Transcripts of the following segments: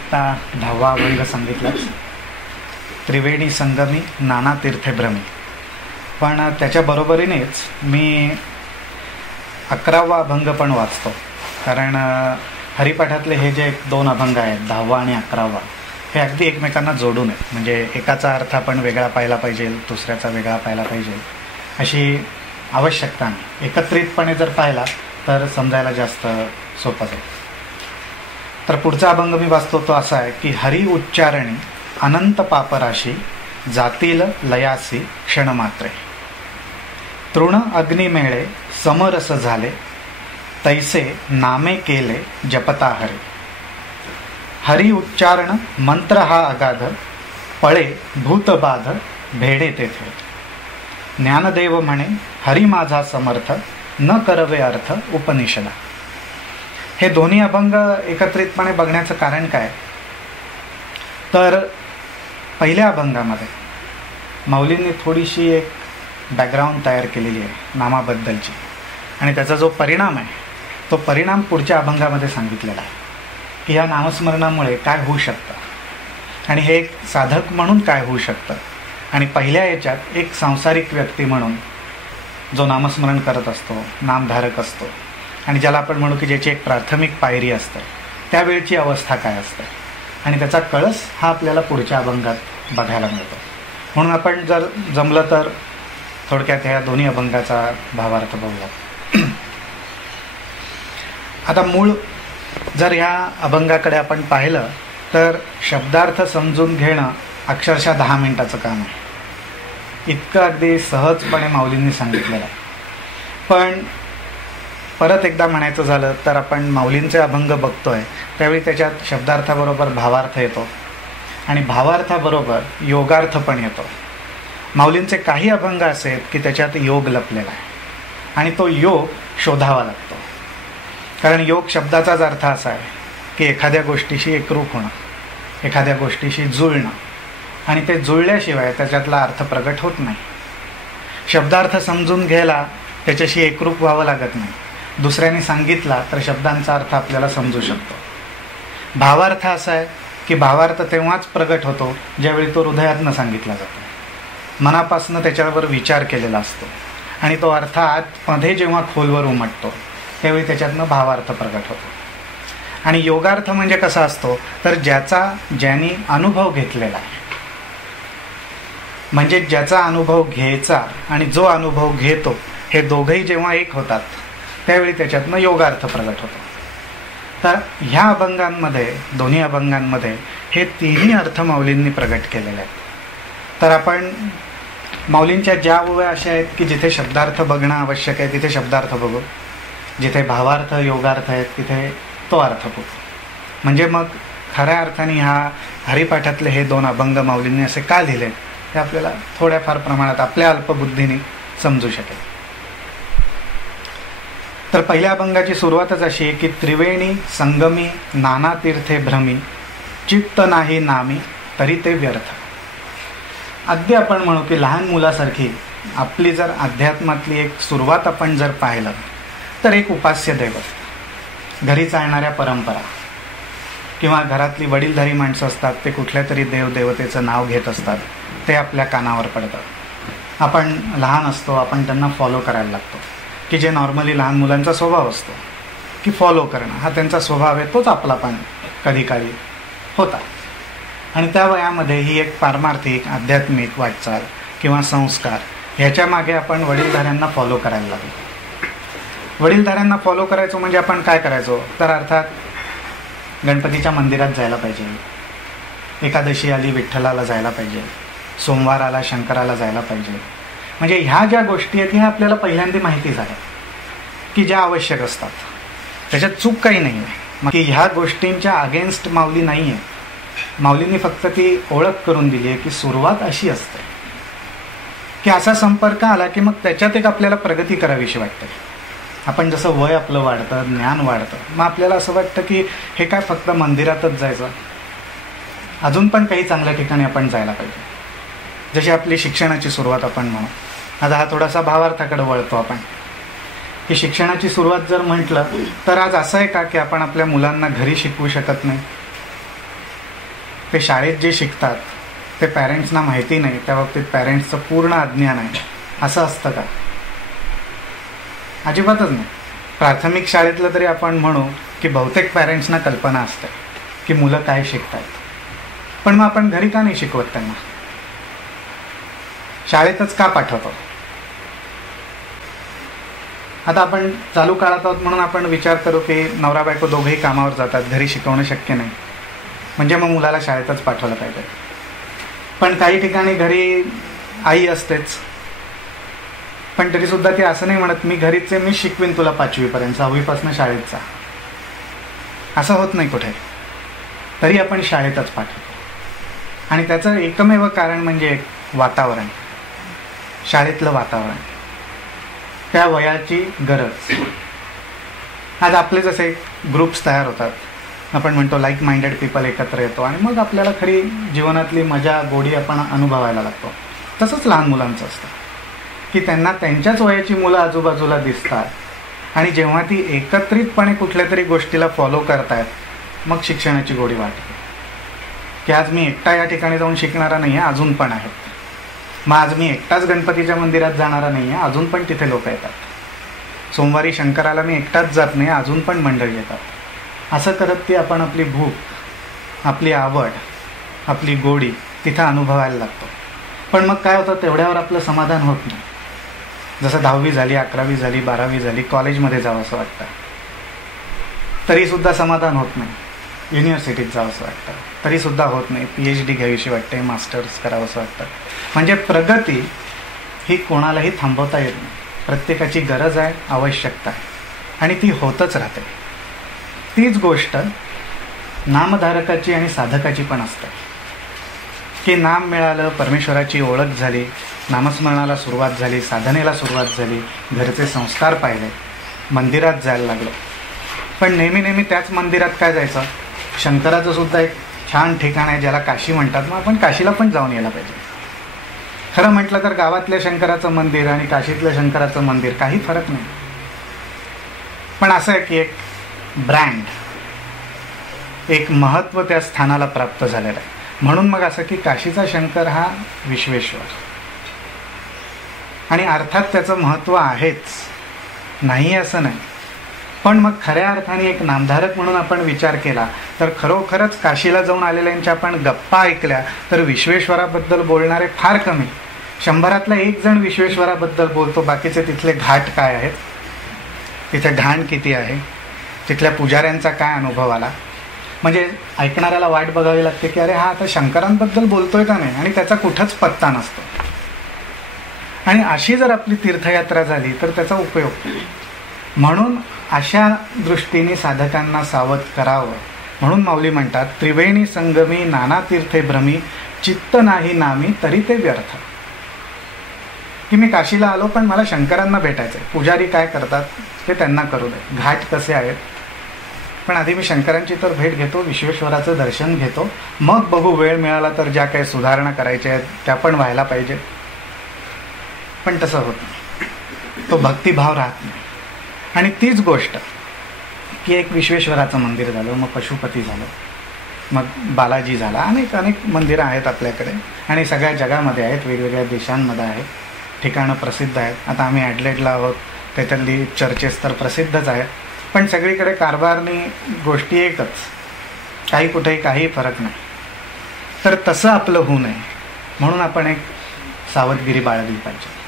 आत्ता 10वा अभंग सांगितलाच, त्रिवेणी संगमी नाना तीर्थे भ्रमी. पण त्याच्या बरोबरीनेच मी 11वा अभंग पण वाचतो, कारण हरिपाठातले हे जे 2 अभंग आहेत 10वा आणि 11वा, हे अगदी एकमेकांना जोडून आहेत. म्हणजे एकाचा अर्थ आपण वेगळा पाहिला पाहिजे, दुसऱ्याचा वेगळा पाहिला पाहिजे, अशी आवश्यकता नाही. एकत्रितपणे जर पाहिला तर समजायला जास्त सोपं जाईल. तर पुढचा अभंग मी वाचतो तो असा आहे की हरी उच्चारणी अनंत पापराशी जातील लयासी क्षणमात्रे. तृण अग्निमेळे समरस झाले तैसे नामे केले जपता हरे. हरी उच्चारण मंत्र हा अगाध पळे भूतबाध भेडे तेथे. ज्ञानदेव म्हणे हरी माझा समर्थ न करवे अर्थ उपनिषदा. हे दोन्ही अभंग एकत्रितपणे बघण्याचं कारण काय, तर पहिल्या अभंगामध्ये माऊलींनी थोडीशी एक बॅकग्राऊंड तयार केलेली आहे नामाबद्दलची, आणि त्याचा जो परिणाम आहे तो परिणाम पुढच्या अभंगामध्ये सांगितलेला आहे की ह्या नामस्मरणामुळे काय होऊ शकतं आणि हे एक साधक म्हणून काय होऊ शकतं. आणि पहिल्या याच्यात एक सांसारिक व्यक्ती म्हणून जो नामस्मरण करत असतो, नामधारक असतो, आणि ज्याला आपण म्हणू की ज्याची एक प्राथमिक पायरी असते, त्यावेळची अवस्था काय असते, आणि त्याचा कळस हा आपल्याला पुढच्या अभंगात बघायला मिळतो. म्हणून आपण जर जमलं तर थोडक्यात ह्या दोन्ही अभंगाचा भावार्थ बघूया. आता मूळ जर ह्या अभंगाकडे आपण पाहिलं तर शब्दार्थ समजून घेणं अक्षरशः 10 मिनिटाचं काम आहे. इतकं अगदी सहजपणे माऊलींनी सांगितलेलं आहे. पण परत एकदा म्हणायचं झालं तर आपण माऊलींचे अभंग बघतोय त्यावेळी त्याच्यात शब्दार्थाबरोबर भावार्थ येतो आणि भावार्थाबरोबर योगार्थ पण येतो. माऊलींचे काही अभंग असे आहेत की त्याच्यात योग लपलेला आहे आणि तो योग शोधावा लागतो. कारण योग शब्दाचाच अर्थ असा आहे की एखाद्या गोष्टीशी एकरूप होणं, एखाद्या गोष्टीशी जुळणं, आणि ते जुळल्याशिवाय त्याच्यातला अर्थ प्रगट होत नाही. शब्दार्थ समजून घ्यायला त्याच्याशी एकरूप व्हावं लागत नाही. दुसऱ्याने सांगितला तर शब्दांचा अर्थ आपल्याला समजू शकतो. भावार्थ असा आहे की भावार्थ तेव्हाच प्रगट होतो ज्यावेळी तो हृदयातनं सांगितला जातो, मनापासून त्याच्यावर विचार केलेला असतो, आणि तो अर्थ आतमध्ये जेव्हा खोलवर उमटतो त्यावेळी त्याच्यातनं भावार्थ प्रगट होतो. आणि योगार्थ म्हणजे कसा असतो तर ज्याने अनुभव घेतलेला आहे, म्हणजे ज्याचा अनुभव घ्यायचा आणि जो अनुभव घेतो हे दोघंही जेव्हा एक होतात त्यावेळी त्याच्यातनं योगार्थ प्रगट होतो. तर ह्या अभंगांमध्ये, दोन्ही अभंगांमध्ये हे तिन्ही अर्थ माऊलींनी प्रगट केलेले आहेत. तर आपण माऊलींच्या ज्या ओव्या अशा आहेत की जिथे शब्दार्थ बघणं आवश्यक आहे तिथे शब्दार्थ बघू, जिथे भावार्थ योगार्थ आहेत तिथे तो अर्थ बघू. म्हणजे मग खऱ्या अर्थाने ह्या हरिपाठातले हे 2 अभंग माऊलींनी असे का लिहिले हे आपल्याला थोड्याफार प्रमाणात आपल्या अल्पबुद्धीने समजू शकेल. तर पहिल्या अभंगाची सुरुवातच अशी आहे की त्रिवेणी संगमी नाना तीर्थे भ्रमी चित्त नाही नामी तरी ते व्यर्थ. अगदी आपण म्हणू की लहान मुलासारखी आपली जर अध्यात्मातली एक सुरुवात आपण जर पाहिलं तर एक उपास्य दैवत, घरी चालणाऱ्या परंपरा, किंवा घरातली वडीलधारी माणसं असतात ते कुठल्या तरी देवदेवतेचं नाव घेत असतात, ते आपल्या कानावर पडतात. आपण लहान असतो, आपण त्यांना फॉलो करायला लागतो, की जे नॉर्मली लहान मुलांचा स्वभाव असतो की फॉलो करणं हा त्यांचा स्वभाव आहे, तोच आपला पण कधी काळी होता. आणि त्या वयामध्ये ही एक पारमार्थिक आध्यात्मिक वाटचाल किंवा संस्कार ह्याच्या मागे आपण वडीलधाऱ्यांना फॉलो करायला लागलो. वडीलधाऱ्यांना फॉलो करायचो म्हणजे आपण काय करायचो तर अर्थात गणपतीच्या मंदिरात जायला पाहिजे, एकादशी आली विठ्ठलाला जायला पाहिजे, सोमवार आला शंकराला जायला पाहिजे. म्हणजे ह्या ज्या गोष्टी आहेत ह्या आपल्याला पहिल्यांदा माहिती झाल्या की ज्या आवश्यक असतात, त्याच्यात चूक काही नाही आहे. मग की ह्या गोष्टींच्या अगेन्स्ट माऊली नाही आहे. माऊलींनी फक्त ती ओळख करून दिली आहे की सुरुवात अशी असते की असा संपर्क आला की मग त्याच्यात एक आपल्याला प्रगती करावीशी वाटते. आपण जसं वय आपलं वाढतं, ज्ञान वाढतं, मग आपल्याला असं वाटतं की हे काय फक्त मंदिरातच जायचं, अजून पण काही चांगल्या ठिकाणी आपण जायला पाहिजे. जशी आपली शिक्षणाची सुरुवात आपण म्हणू, आता हा थोडासा भावार्थाकडे वळतो आपण, की शिक्षणाची सुरुवात जर म्हटलं तर आज असं आहे का की आपण आपल्या मुलांना घरी शिकवू शकत नाही, ते शाळेत जे शिकतात ते पॅरेंट्सना माहिती नाही, त्या बाबतीत पॅरेंट्सचं पूर्ण अज्ञान आहे, असं असतं का? अजिबातच नाही. प्राथमिक शाळेतलं तरी आपण म्हणू की बहुतेक पॅरेंट्सना कल्पना असते की मुलं काय शिकतात, पण मग आपण घरी का नाही शिकवत त्यांना? शाळेतच का पाठवतो? आता आपण चालू काळात आहोत म्हणून आपण विचार करू की नवरा बायको दोघेही कामावर जातात, घरी शिकवणं शक्य नाही, म्हणजे मग मुलाला शाळेतच पाठवलं पाहिजे. पण काही ठिकाणी घरी आई असतेच, पण तरीसुद्धा ती असं नाही म्हणत मी घरीच आहे, मी शिकवीन तुला 5वीपर्यंत, 6वीपासून शाळेत जा. असं होत नाही कुठे, तरी आपण शाळेतच पाठवतो. आणि त्याचं एकमेव कारण म्हणजे वातावरण, शाळेतलं वातावरण, त्या वयाची गरज. आज आपले जसे ग्रुप्स तयार होतात, आपण म्हणतो लाईक माइंडेड पीपल एकत्र येतो आणि मग आपल्याला खरी जीवनातली मजा गोडी आपण अनुभवायला लागतो. तसंच लहान मुलांचं असतं की त्यांना त्यांच्याच वयाची मुलं आजूबाजूला दिसतात आणि जेव्हा ती एकत्रितपणे कुठल्या तरी गोष्टीला फॉलो करतायत, मग शिक्षणाची गोडी वाटते की आज मी एकटा या ठिकाणी जाऊन शिकणारा नाही आहे, अजून पण आहेत. मग आज मी एकटाच गणपतीच्या मंदिरात जाणारा नाही आहे, अजून पण तिथे लोक येतात. सोमवारी शंकराला मी एकटाच जात नाही, अजून पण मंडळी येतात. असं करत ती आपण आपली भूक, आपली आवड, आपली गोडी तिथं अनुभवायला लागतो. पण मग काय होतं, तेवढ्यावर आपलं समाधान होत नाही. जसं 10वी झाली, 11वी झाली, 12वी झाली, कॉलेजमध्ये जावं असं वाटतं, तरीसुद्धा समाधान होत नाही. युनिव्हर्सिटीत जावं असं वाटतं, तरीसुद्धा होत नाही. PhD घ्यावीशी वाटते, मास्टर्स करावं असं वाटतं. म्हणजे प्रगती ही कोणालाही थांबवता येत नाही. प्रत्येकाची गरज आहे, आवश्यकता आहे आणि ती होतच राहते. तीच गोष्ट नामधारकाची आणि साधकाची पण असते की नाम मिळालं, परमेश्वराची ओळख झाली, नामस्मरणाला सुरुवात झाली, साधनेला सुरुवात झाली, घरचे संस्कार पाहिले, मंदिरात जायला लागलो. पण नेहमी नेहमी त्याच मंदिरात काय जायचं? शंकराचं सुद्धा एक छान ठिकाण आहे ज्याला काशी म्हणतात, मग आपण काशीला पण जाऊन यायला पाहिजे. खरं म्हटलं तर गावातल्या शंकराचं मंदिर आणि काशीतल्या शंकराचं मंदिर काही फरक नाही. पण असं आहे की एक ब्रँड, एक महत्त्व त्या स्थानाला प्राप्त झालेलं आहे. म्हणून मग असं की काशीचा शंकर हा विश्वेश्वर, आणि अर्थात त्याचं महत्त्व आहेच, नाही असं नाही. पण मग खऱ्या अर्थाने एक नामधारक म्हणून आपण विचार केला तर खरोखरच काशीला जाऊन आलेल्यांच्या आपण गप्पा ऐकल्या तर विश्वेश्वराबद्दल बोलणारे फार कमी. 100तला 1 जण विश्वेश्वराबद्दल बोलतो. बाकीचे तिथले घाट काय आहेत, तिथे घाण किती आहे, तिथल्या पुजाऱ्यांचा काय अनुभव आला. म्हणजे ऐकणाऱ्याला वाट बघावी लागते की अरे हा आता शंकरांबद्दल बोलतोय का नाही, आणि त्याचा कुठंच पत्ता नसतो. आणि अशी जर आपली तीर्थयात्रा झाली तर त्याचा उपयोग. म्हणून अशा दृष्टीने साधकांना सावध करावं. म्हणून माऊली म्हणतात, त्रिवेणी संगमी नाना तीर्थे भ्रमी, चित्त नाही नामी तरी ते व्यर्थ. की मी काशीला आलो पण मला शंकरांना भेटायचं आहे, पुजारी काय करतात ते त्यांना करू दे, घाट कसे आहेत, पण आधी मी शंकरांची तर भेट घेतो, विश्वेश्वराचं दर्शन घेतो, मग बघू वेळ मिळाला तर ज्या काही सुधारणा करायच्या आहेत त्या पण व्हायला पाहिजे. पण तसं होत नाही, तो भक्तिभाव राहत नाही. आणि तीच गोष्ट की एक विश्वेश्वराचं मंदिर झालं, मग पशुपती झालं, मग बालाजी झाला, अनेक अनेक मंदिरं आहेत आपल्याकडे आणि सगळ्या जगामध्ये आहेत, वेगवेगळ्या देशांमध्ये आहेत, ठिकाणं प्रसिद्ध आहेत. आता आम्ही ॲडलेडला आहोत, त्याच्यातली चर्चेस तर प्रसिद्धच आहेत. पण सगळीकडे कारभारनी गोष्टी एकच, काही कुठेही काही फरक नाही. तर तसं आपलं होऊ नये म्हणून आपण एक सावधगिरी बाळगली पाहिजे.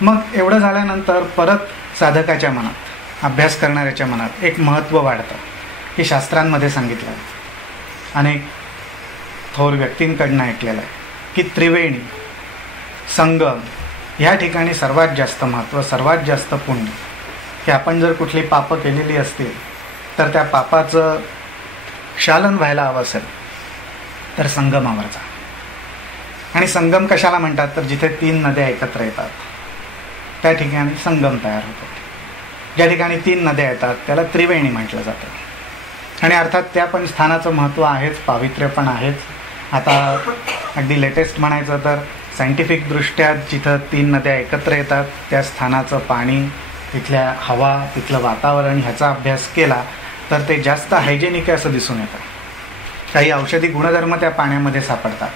मग एवढं झाल्यानंतर परत साधकाच्या मनात, अभ्यास करणाऱ्याच्या मनात एक महत्त्व वाढतं की शास्त्रांमध्ये सांगितलं आहे, अनेक थोर व्यक्तींकडनं ऐकलेलं आहे की त्रिवेणी संगम ह्या ठिकाणी सर्वात जास्त महत्त्व, सर्वात जास्त पुण्य. की आपण जर कुठली पापं केलेली असतील तर त्या पापाचं क्षालन व्हायला हवं असेल तर संगमावर जा. आणि संगम कशाला म्हणतात तर जिथे 3 नद्या एकत्र येतात त्या ठिकाणी संगम तयार होतो. ज्या ठिकाणी 3 नद्या येतात त्याला त्रिवेणी म्हटलं जातं. आणि अर्थात त्या पण स्थानाचं महत्त्व आहेच, पावित्र्य पण आहेच. आता अगदी लेटेस्ट म्हणायचं तर सायंटिफिकदृष्ट्या जिथं 3 नद्या एकत्र येतात त्या स्थानाचं पाणी, तिथल्या हवा, तिथलं वातावरण ह्याचा अभ्यास केला तर ते जास्त हायजेनिक आहे असं दिसून येतं. काही औषधी गुणधर्म त्या पाण्यामध्ये सापडतात.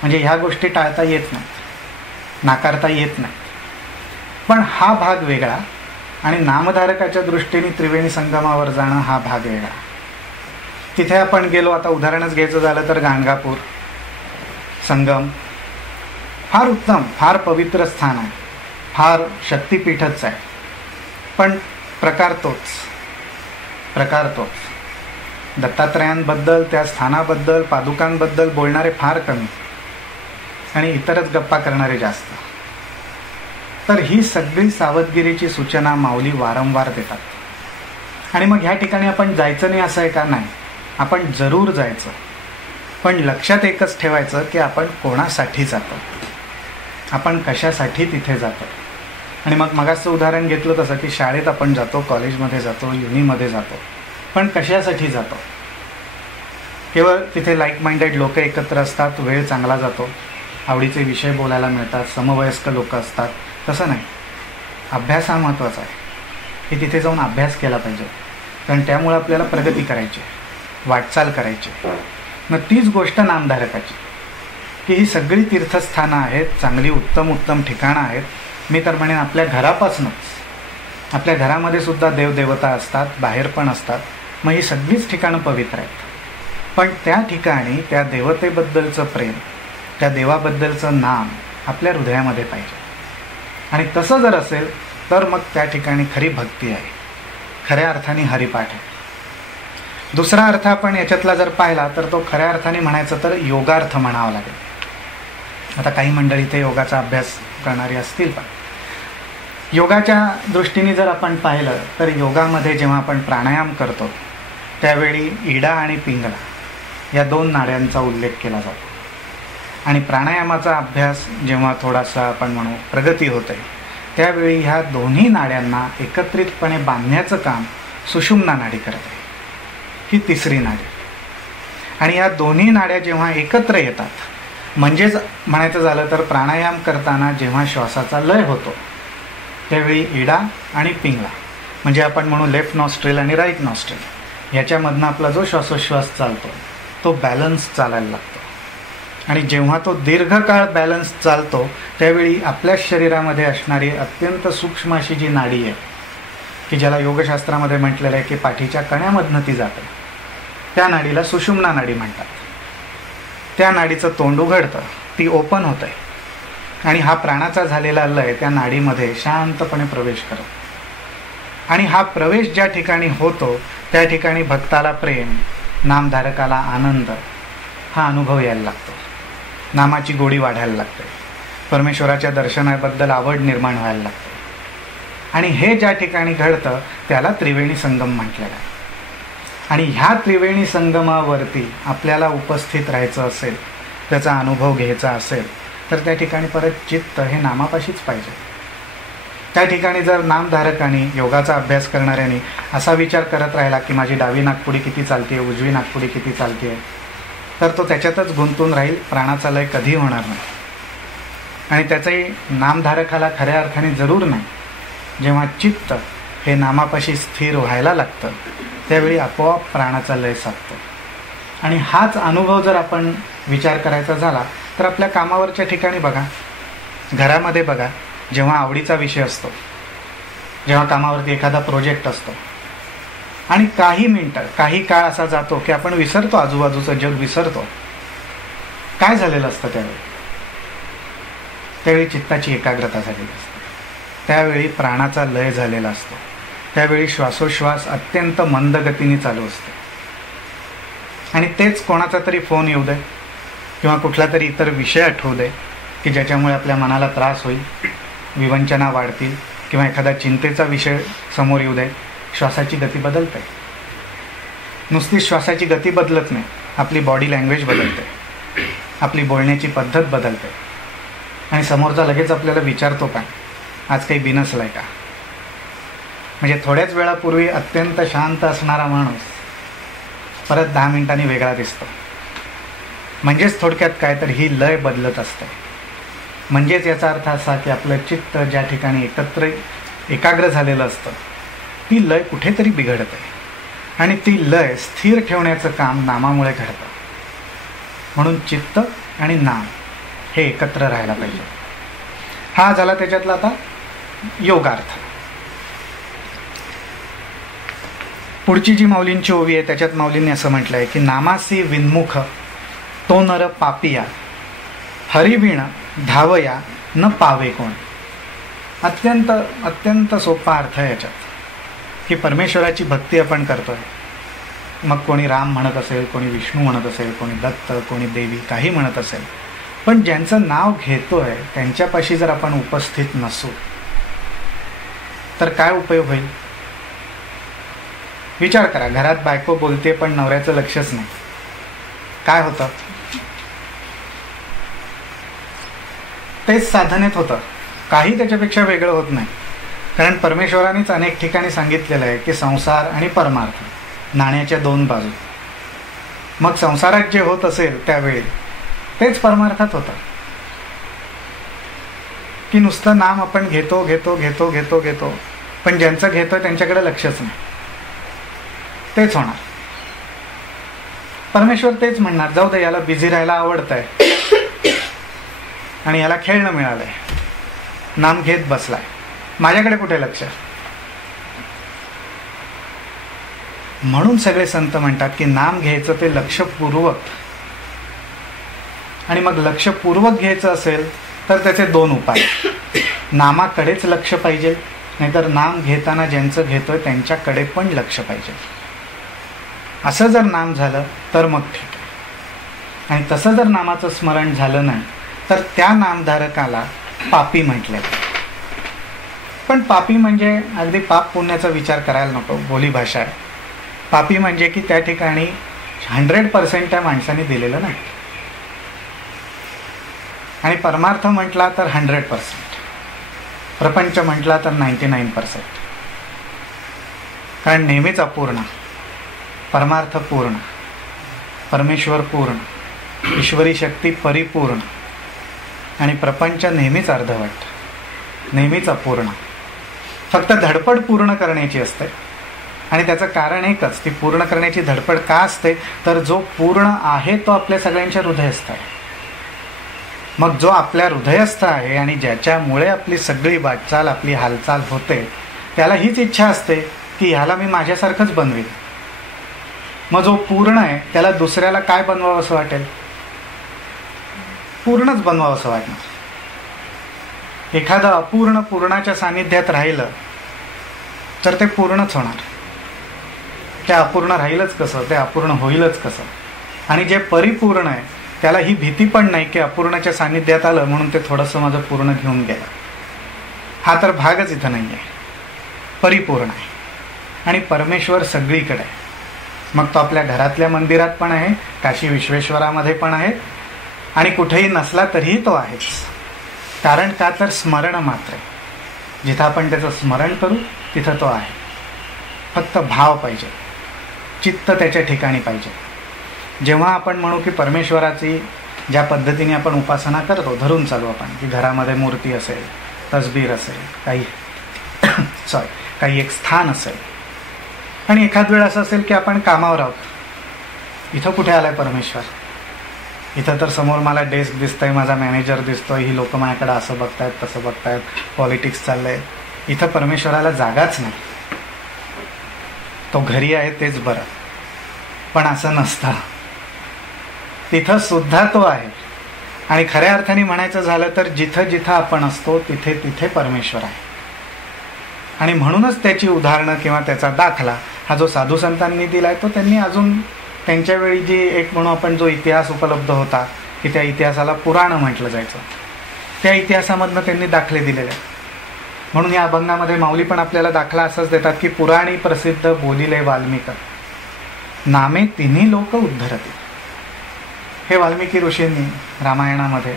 म्हणजे ह्या गोष्टी टाळता येत नाहीत, नाकारता येत नाहीत. पण हा भाग वेगळा आणि नामधारकाच्या दृष्टीने त्रिवेणी संगमावर जाणं हा भाग वेगळा. तिथे आपण गेलो, आता उदाहरणच घ्यायचं झालं तर गाणगापूर संगम फार उत्तम, फार पवित्र स्थान आहे, फार शक्तिपीठच आहे. पण प्रकार तोच. दत्तात्रयांबद्दल, त्या स्थानाबद्दल, पादुकांबद्दल बोलणारे फार कमी आणि इतरच गप्पा करणारे जास्त. तर ही सगळी सावधगिरीची सूचना माऊली वारंवार देतात. आणि मग ह्या ठिकाणी आपण जायचं नाही असं आहे का? नाही, आपण जरूर जायचं. पण लक्षात एकच ठेवायचं की आपण कोणासाठी जातो, आपण कशासाठी तिथे जातो. आणि मग मगाचं उदाहरण घेतलं तसं की शाळेत आपण जातो, कॉलेजमध्ये जातो, युनीमध्ये जातो, पण कशासाठी जातो? केवळ तिथे लाईक माइंडेड लोक एकत्र असतात, वेळ चांगला जातो, आवडीचे विषय बोलायला मिळतात, समवयस्क लोक असतात, तसं नाही. अभ्यास हा महत्त्वाचा आहे की तिथे जाऊन अभ्यास केला पाहिजे, कारण त्यामुळे आपल्याला प्रगती करायची, वाटचाल करायची. मग तीच गोष्ट नामधारकाची की ही सगळी तीर्थस्थानं आहेत, चांगली उत्तम ठिकाणं आहेत. मी तर म्हणेन आपल्या घरापासूनच, आपल्या घरामध्ये सुद्धा देवदेवता असतात, बाहेर पण असतात. मग ही सगळीच ठिकाणं पवित्र आहेत. पण त्या ठिकाणी त्या देवतेबद्दलचं प्रेम, त्या देवाबद्दलचं नाम आपल्या हृदयामध्ये पाहिजे. आणि तसं जर असेल तर मग त्या ठिकाणी खरी भक्ती आहे, खऱ्या अर्थाने हरिपाठ आहे. दुसरा अर्थ आपण याच्यातला जर पाहिला तर तो खऱ्या अर्थाने म्हणायचं तर योगार्थ म्हणावा लागेल. आता काही मंडळी इथे योगाचा अभ्यास करणारी असतील, पण योगाच्या दृष्टीने जर आपण पाहिलं तर योगामध्ये जेव्हा आपण प्राणायाम करतो त्यावेळी इडा आणि पिंगळा या 2 नाड्यांचा उल्लेख केला जातो. आणि प्राणायामाचा अभ्यास जेव्हा थोडासा आपण म्हणू प्रगती होते त्यावेळी ह्या दोन्ही नाड्यांना एकत्रितपणे बांधण्याचं काम सुषुम्ना नाडी करते. ही तिसरी नाडी. आणि या दोन्ही नाड्या जेव्हा एकत्र येतात, म्हणजेच म्हणायचं झालं तर प्राणायाम करताना जेव्हा श्वासाचा लय होतो त्यावेळी इडा आणि पिंगळा, म्हणजे आपण म्हणू लेफ्ट नॉस्ट्रेल आणि राईट नॉस्ट्रेल, ह्याच्यामधनं आपला जो श्वासोश्वास चालतो तो बॅलन्स चालायला लागतो. आणि जेव्हा तो दीर्घकाळ बॅलन्स चालतो त्यावेळी आपल्या शरीरामध्ये असणारी अत्यंत सूक्ष्म अशी जी नाडी आहे की ज्याला योगशास्त्रामध्ये म्हटलेलं आहे की पाठीच्या कण्यामधनं ती जाते, त्या नाडीला सुषुम्ना नाडी म्हणतात. त्या नाडीचं तोंड उघडतं, ती ओपन होतं आहे आणि हा प्राणाचा झालेला लय त्या नाडीमध्ये शांतपणे प्रवेश करतो. आणि हा प्रवेश ज्या ठिकाणी होतो त्या ठिकाणी भक्ताला प्रेम, नामधारकाला आनंद हा अनुभव यायला लागतो, नामाची गोडी वाढायला लागते, परमेश्वराच्या दर्शनाबद्दल आवड निर्माण व्हायला लागते. आणि हे ज्या ठिकाणी घडतं त्याला त्रिवेणी संगम म्हटलेलं आहे. आणि ह्या त्रिवेणी संगमावरती आपल्याला उपस्थित राहायचं असेल, त्याचा अनुभव घ्यायचा असेल तर त्या ठिकाणी परत चित्त हे नामापाशीच पाहिजे. त्या ठिकाणी जर नामधारकांनी, योगाचा अभ्यास करणाऱ्यांनी असा विचार करत राहिला की माझी डावी नाकपुडी किती चालते, उजवी नाकपुडी किती चालते, तर तो त्याच्यातच गुंतून राहील, प्राणाचा लय कधी होणार नाही. आणि त्याचंही नामधारकाला खऱ्या अर्थाने जरूर नाही. जेव्हा चित्त हे नामापाशी स्थिर व्हायला लागतं त्यावेळी आपोआप प्राणाचा लय साधतो. आणि हाच अनुभव जर आपण विचार करायचा झाला तर आपल्या कामावरच्या ठिकाणी बघा, घरामध्ये बघा, जेव्हा आवडीचा विषय असतो, जेव्हा कामावरती एखादा प्रोजेक्ट असतो आणि काही मिनटं, काही काळ असा जातो की आपण विसरतो, आजूबाजूचं जग विसरतो. काय झालेलं असतं त्यावेळी चित्ताची एकाग्रता झालेली असते, त्यावेळी प्राणाचा लय झालेला असतो, त्यावेळी श्वासोश्वास अत्यंत मंद गतीने चालू असतो. आणि तेच कोणाचा तरी फोन येऊ दे किंवा कुठला तरी इतर विषय आठवू दे की ज्याच्यामुळे आपल्या मनाला त्रास होईल, विवंचना वाढतील किंवा एखादा चिंतेचा विषय समोर येऊ दे, श्वासाची गती बदलते. नुसती श्वासाची गती बदलत नाही, आपली बॉडी लँग्वेज बदलते, आपली बोलण्याची पद्धत बदलते. आणि समोरचा लगेच आपल्याला विचारतो का आज काही बिनसलाय का. म्हणजे थोड्याच वेळापूर्वी अत्यंत शांत असणारा माणूस परत 10 मिनिटांनी वेगळा दिसतो. म्हणजेच थोडक्यात काय तर ही लय बदलत असते. म्हणजेच याचा अर्थ असा की आपलं चित्त ज्या ठिकाणी एकाग्र झालेलं असतं ती लय कुठेतरी बिघडते आणि ती लय स्थिर ठेवण्याचं काम नामामुळे घडतं. म्हणून चित्त आणि नाम हे एकत्र राहायला पाहिजे. हा झाला त्याच्यातला आता योगार्थ. पुढची जी माऊलींची ओवी आहे त्याच्यात माऊलींनी असं म्हटलं आहे की नामासी विन्मुख तो नर पापिया हरिविण धावया न पावे कोण. अत्यंत अत्यंत सोपा अर्थ आहे याच्यात की परमेश्वराची भक्ती आपण करतोय, मग कोणी राम म्हणत असेल, कोणी विष्णू म्हणत असेल, कोणी दत्त, कोणी देवी, काही म्हणत असेल, पण ज्यांचं नाव घेतोय त्यांच्यापाशी जर आपण उपस्थित नसू तर काय उपयोग होईल? विचार करा, घरात बायको बोलते पण नवऱ्याचं लक्षच नाही, काय होतं? तेच साधनेत होतं, काही त्याच्यापेक्षा वेगळं होत नाही. कारण परमेश्वरानेच अनेक ठिकाणी सांगितलेलं आहे की संसार आणि परमार्थ नाण्याच्या दोन बाजू. मग संसारात जे होत असेल त्यावेळी तेच परमार्थात होतं की नुसतं नाम आपण घेतो घेतो घेतो घेतो घेतो पण ज्यांचं घेतोय त्यांच्याकडे लक्षच नाही, तेच होणार. परमेश्वर तेच म्हणणार, जाऊ दे, याला बिझी राहायला आवडतंय आणि याला खेळणं मिळालंय, नाम घेत बसलाय, माझ्याकडे कुठे लक्ष? म्हणून सगळे संत म्हणतात की नाम घ्यायचं ते लक्षपूर्वक, आणि मग लक्षपूर्वक घ्यायचं असेल तर त्याचे दोन उपाय. नामाकडेच लक्ष पाहिजे, नाहीतर नाम घेताना ज्यांचं घेतोय त्यांच्याकडे पण लक्ष पाहिजे. असं जर नाम झालं तर मग ठीक आहे. आणि तसं जर नामाचं स्मरण झालं नाही तर त्या नामधारकाला पापी म्हटलंय. पण पापी म्हणजे अगदी पाप पुण्याचा विचार करायला नको, बोली भाषा आहे. पापी म्हणजे की त्या ठिकाणी 100% त्या माणसाने दिलेलं नाही. आणि परमार्थ म्हटला तर 100%, प्रपंच म्हटला तर 99%. कारण नेहमीच अपूर्ण, परमार्थ पूर्ण, परमेश्वर पूर्ण, ईश्वरी शक्ती परिपूर्ण, आणि प्रपंच नेहमीच अर्धवट, नेहमीच अपूर्ण. फक्त धडपड पूर्ण करण्याची असते. आणि त्याचं कारण एकच, ती पूर्ण करण्याची धडपड का असते तर जो पूर्ण आहे तो आपल्या सगळ्यांच्या हृदयस्थ आहे. मग जो आपल्या हृदयस्थ आहे आणि ज्याच्यामुळे आपली सगळी वाटचाल, आपली हालचाल होते, त्याला हीच इच्छा असते की ह्याला मी माझ्यासारखंच बनवीन. मग जो पूर्ण आहे त्याला दुसऱ्याला काय बनवावं असं वाटेल? पूर्णच बनवावं असं वाटणार. एखादं अपूर्ण पूर्णाच्या सानिध्यात राहिलं तर ते पूर्णच होणार. ते अपूर्ण राहीलच कसं? ते अपूर्ण होईलच कसं? आणि जे परिपूर्ण आहे त्याला ही भीती पण नाही की अपूर्णाच्या सानिध्यात आलं म्हणून ते थोडंसं माझं पूर्ण घेऊन गेलं. हा तर भागच इथं नाही आहे, परिपूर्ण आहे. आणि परमेश्वर सगळीकडे आहे. मग तो आपल्या घरातल्या मंदिरात पण आहे, काशी विश्वेश्वरामध्ये पण आहे, आणि कुठेही नसला तरीही तो आहेच. कारण का तर स्मरण मात्र आहे. जिथं आपण त्याचं स्मरण करू तिथं तो आहे. फक्त भाव पाहिजे, चित्त त्याच्या ठिकाणी पाहिजे. जेव्हा आपण म्हणू की परमेश्वराची ज्या पद्धतीने आपण उपासना करतो, धरून चालू आपण की घरामध्ये मूर्ती असेल, तसबीर असेल, काही एक स्थान असेल, आणि एखाद वेळ असं असेल की आपण कामावर आहोत, इथं कुठे आलाय परमेश्वर? इथं तर समोर मला डेस्क दिसतंय, माझा मॅनेजर दिसतोय, ही लोक माझ्याकडे असं बघतायत, तसं बघतायत, पॉलिटिक्स चाललंय. इथं परमेश्वराला जागाच नाही. तो घरी आहे तेच बरं, पण असं नसतं. तिथं सुद्धा तो आहे. आणि खऱ्या अर्थाने म्हणायचं झालं तर जिथं जिथं आपण असतो तिथे तिथे परमेश्वर आहे. आणि म्हणूनच त्याची उदाहरणं किंवा त्याचा दाखला हा जो साधू संतांनी दिलाय तो त्यांनी अजून त्यांच्या वेळी जी एक म्हणून आपण जो इतिहास उपलब्ध होता की त्या इतिहासाला पुराण म्हटलं जायचं, त्या इतिहासामधनं त्यांनी दाखले दिलेले आहेत. म्हणून या अभंगामध्ये माऊली पण आपल्याला दाखला असंच देतात की पुराणी प्रसिद्ध बोलिले वाल्मिक नामे तिन्ही लोक उद्धरती. हे वाल्मिकी ऋषींनी रामायणामध्ये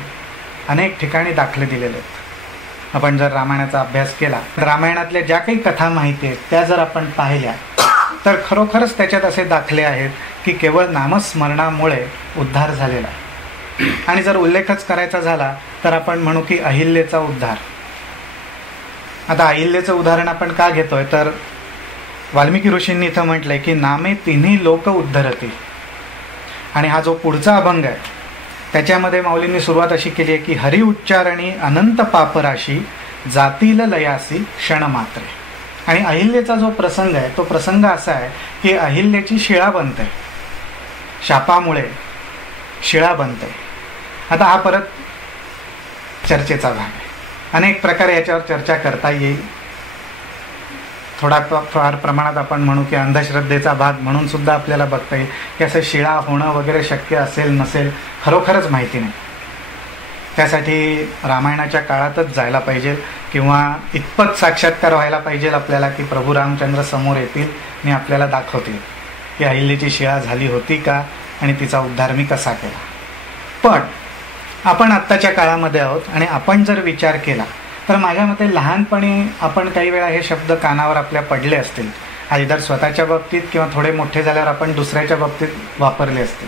अनेक ठिकाणी दाखले दिलेले आहेत. आपण जर रामायणाचा अभ्यास केला, रामायणातल्या ज्या काही कथा माहिती आहेत त्या जर आपण पाहिल्या तर खरोखरच त्याच्यात असे दाखले आहेत की केवळ नामस्मरणामुळे उद्धार झालेला आहे. आणि जर उल्लेखच करायचा झाला तर आपण म्हणू की अहिल्येचा उद्धार. आता अहिल्येचं उदाहरण आपण का घेतोय तर वाल्मिकी ऋषींनी इथं म्हटलंय की नामे तिन्ही लोक उद्धरती. आणि हा जो पुढचा अभंग आहे त्याच्यामध्ये माऊलींनी सुरुवात अशी केली आहे की हरी उच्चारणी अनंत पापराशी जातील लयासी क्षण मात्रे. आणि अहिल्याचा जो प्रसंग आहे तो प्रसंग असा आहे की अहिल्याची शिळा बनते, शापामुळे शिळा बनते. आता हा परत चर्चेचा भाग आहे. अनेक प्रकारे याच्यावर चर्चा करता येईल. थोडा फार प्रमाणात आपण म्हणू की अंधश्रद्धेचा भाग म्हणून सुद्धा आपल्याला बघता येईल की असं शिळा होणं वगैरे शक्य असेल नसेल खरोखरच माहिती नाही. त्यासाठी रामायणाच्या काळातच जायला पाहिजे किंवा इतपत साक्षात्कार व्हायला पाहिजे आपल्याला की प्रभू रामचंद्र समोर येतील आणि आपल्याला दाखवतील की अहिल्याची शिळा झाली होती का आणि तिचा उद्धार मी कसा केला. पण आपण आत्ताच्या काळामध्ये आहोत आणि आपण जर विचार केला तर माझ्या मते लहानपणी आपण काही वेळा हे शब्द कानावर आपल्या पडले असतील, आयदर स्वतःच्या बाबतीत किंवा थोडे मोठे झाल्यावर आपण दुसऱ्याच्या बाबतीत वापरले असतील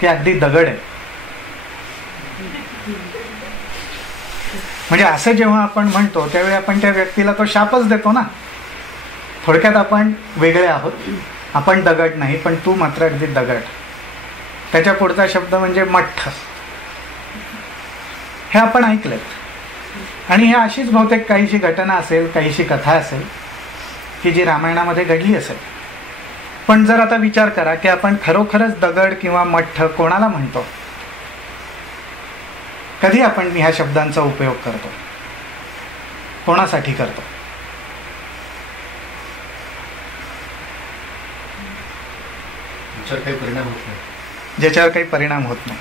की अगदी दगड आहे. म्हणजे असं जेव्हा आपण म्हणतो त्यावेळी आपण त्या व्यक्तीला तो शापच देतो ना. थोडक्यात आपण वेगळे आहोत, आपण दगड नाही पण तू मात्र अगदी दगड. त्याच्या पुढचा शब्द म्हणजे मठ्ठ. हे आपण ऐकलं आणि ही अशीच बहुतेक काहीशी घटना असेल, काहीशी कथा असेल की जी रामायणामध्ये घडली असेल. पण जर आता विचार करा की आपण खरोखरच दगड किंवा मठ्ठ कोणाला म्हणतो, कधी आपण ह्या शब्दांचा उपयोग करतो, कोणासाठी करतो? ज्याच्यावर काही परिणाम होत नाही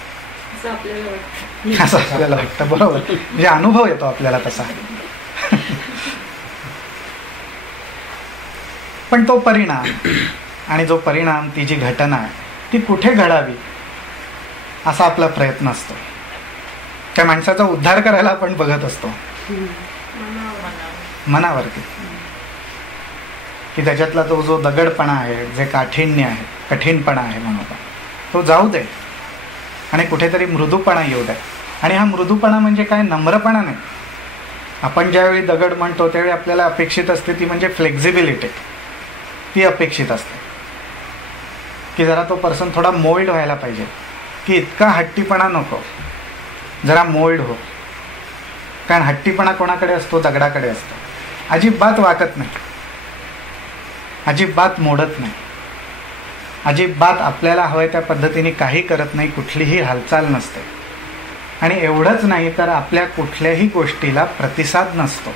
असं आपल्याला वाटतं. बरोबर, म्हणजे अनुभव येतो आपल्याला तसा. पण तो परिणाम आणि जो परिणाम, ती जी घटना आहे ती कुठे घडावी असा आपला प्रयत्न असतो. त्या माणसाचा उद्धार करायला आपण बघत असतो मनावरती, की त्याच्यातला तो जो दगडपणा आहे, जे काठिण्य आहे, कठीणपणा आहे म्हणून तो जाऊ दे आणि कुठेतरी मृदूपणा येऊ दे. आणि हा मृदूपणा म्हणजे काय, नम्रपणा नाही. आपण ज्यावेळी दगड म्हणतो त्यावेळी आपल्याला अपेक्षित असते ती म्हणजे फ्लेक्झिबिलिटी, ती अपेक्षित असते की जरा तो पर्सन थोडा मोल्ड व्हायला पाहिजे, की इतका हट्टीपणा नको, जरा मोल्ड हो. कारण हट्टीपणा कोणाकडे असतो? दगडाकडे असतो. अजिबात वाकत नाही, अजिबात मोडत नाही, अजिबात आपल्याला हवंय त्या पद्धतीने काही करत नाही, कुठलीही हालचाल नसते. आणि एवढंच नाही तर आपल्या कुठल्याही गोष्टीला प्रतिसाद नसतो,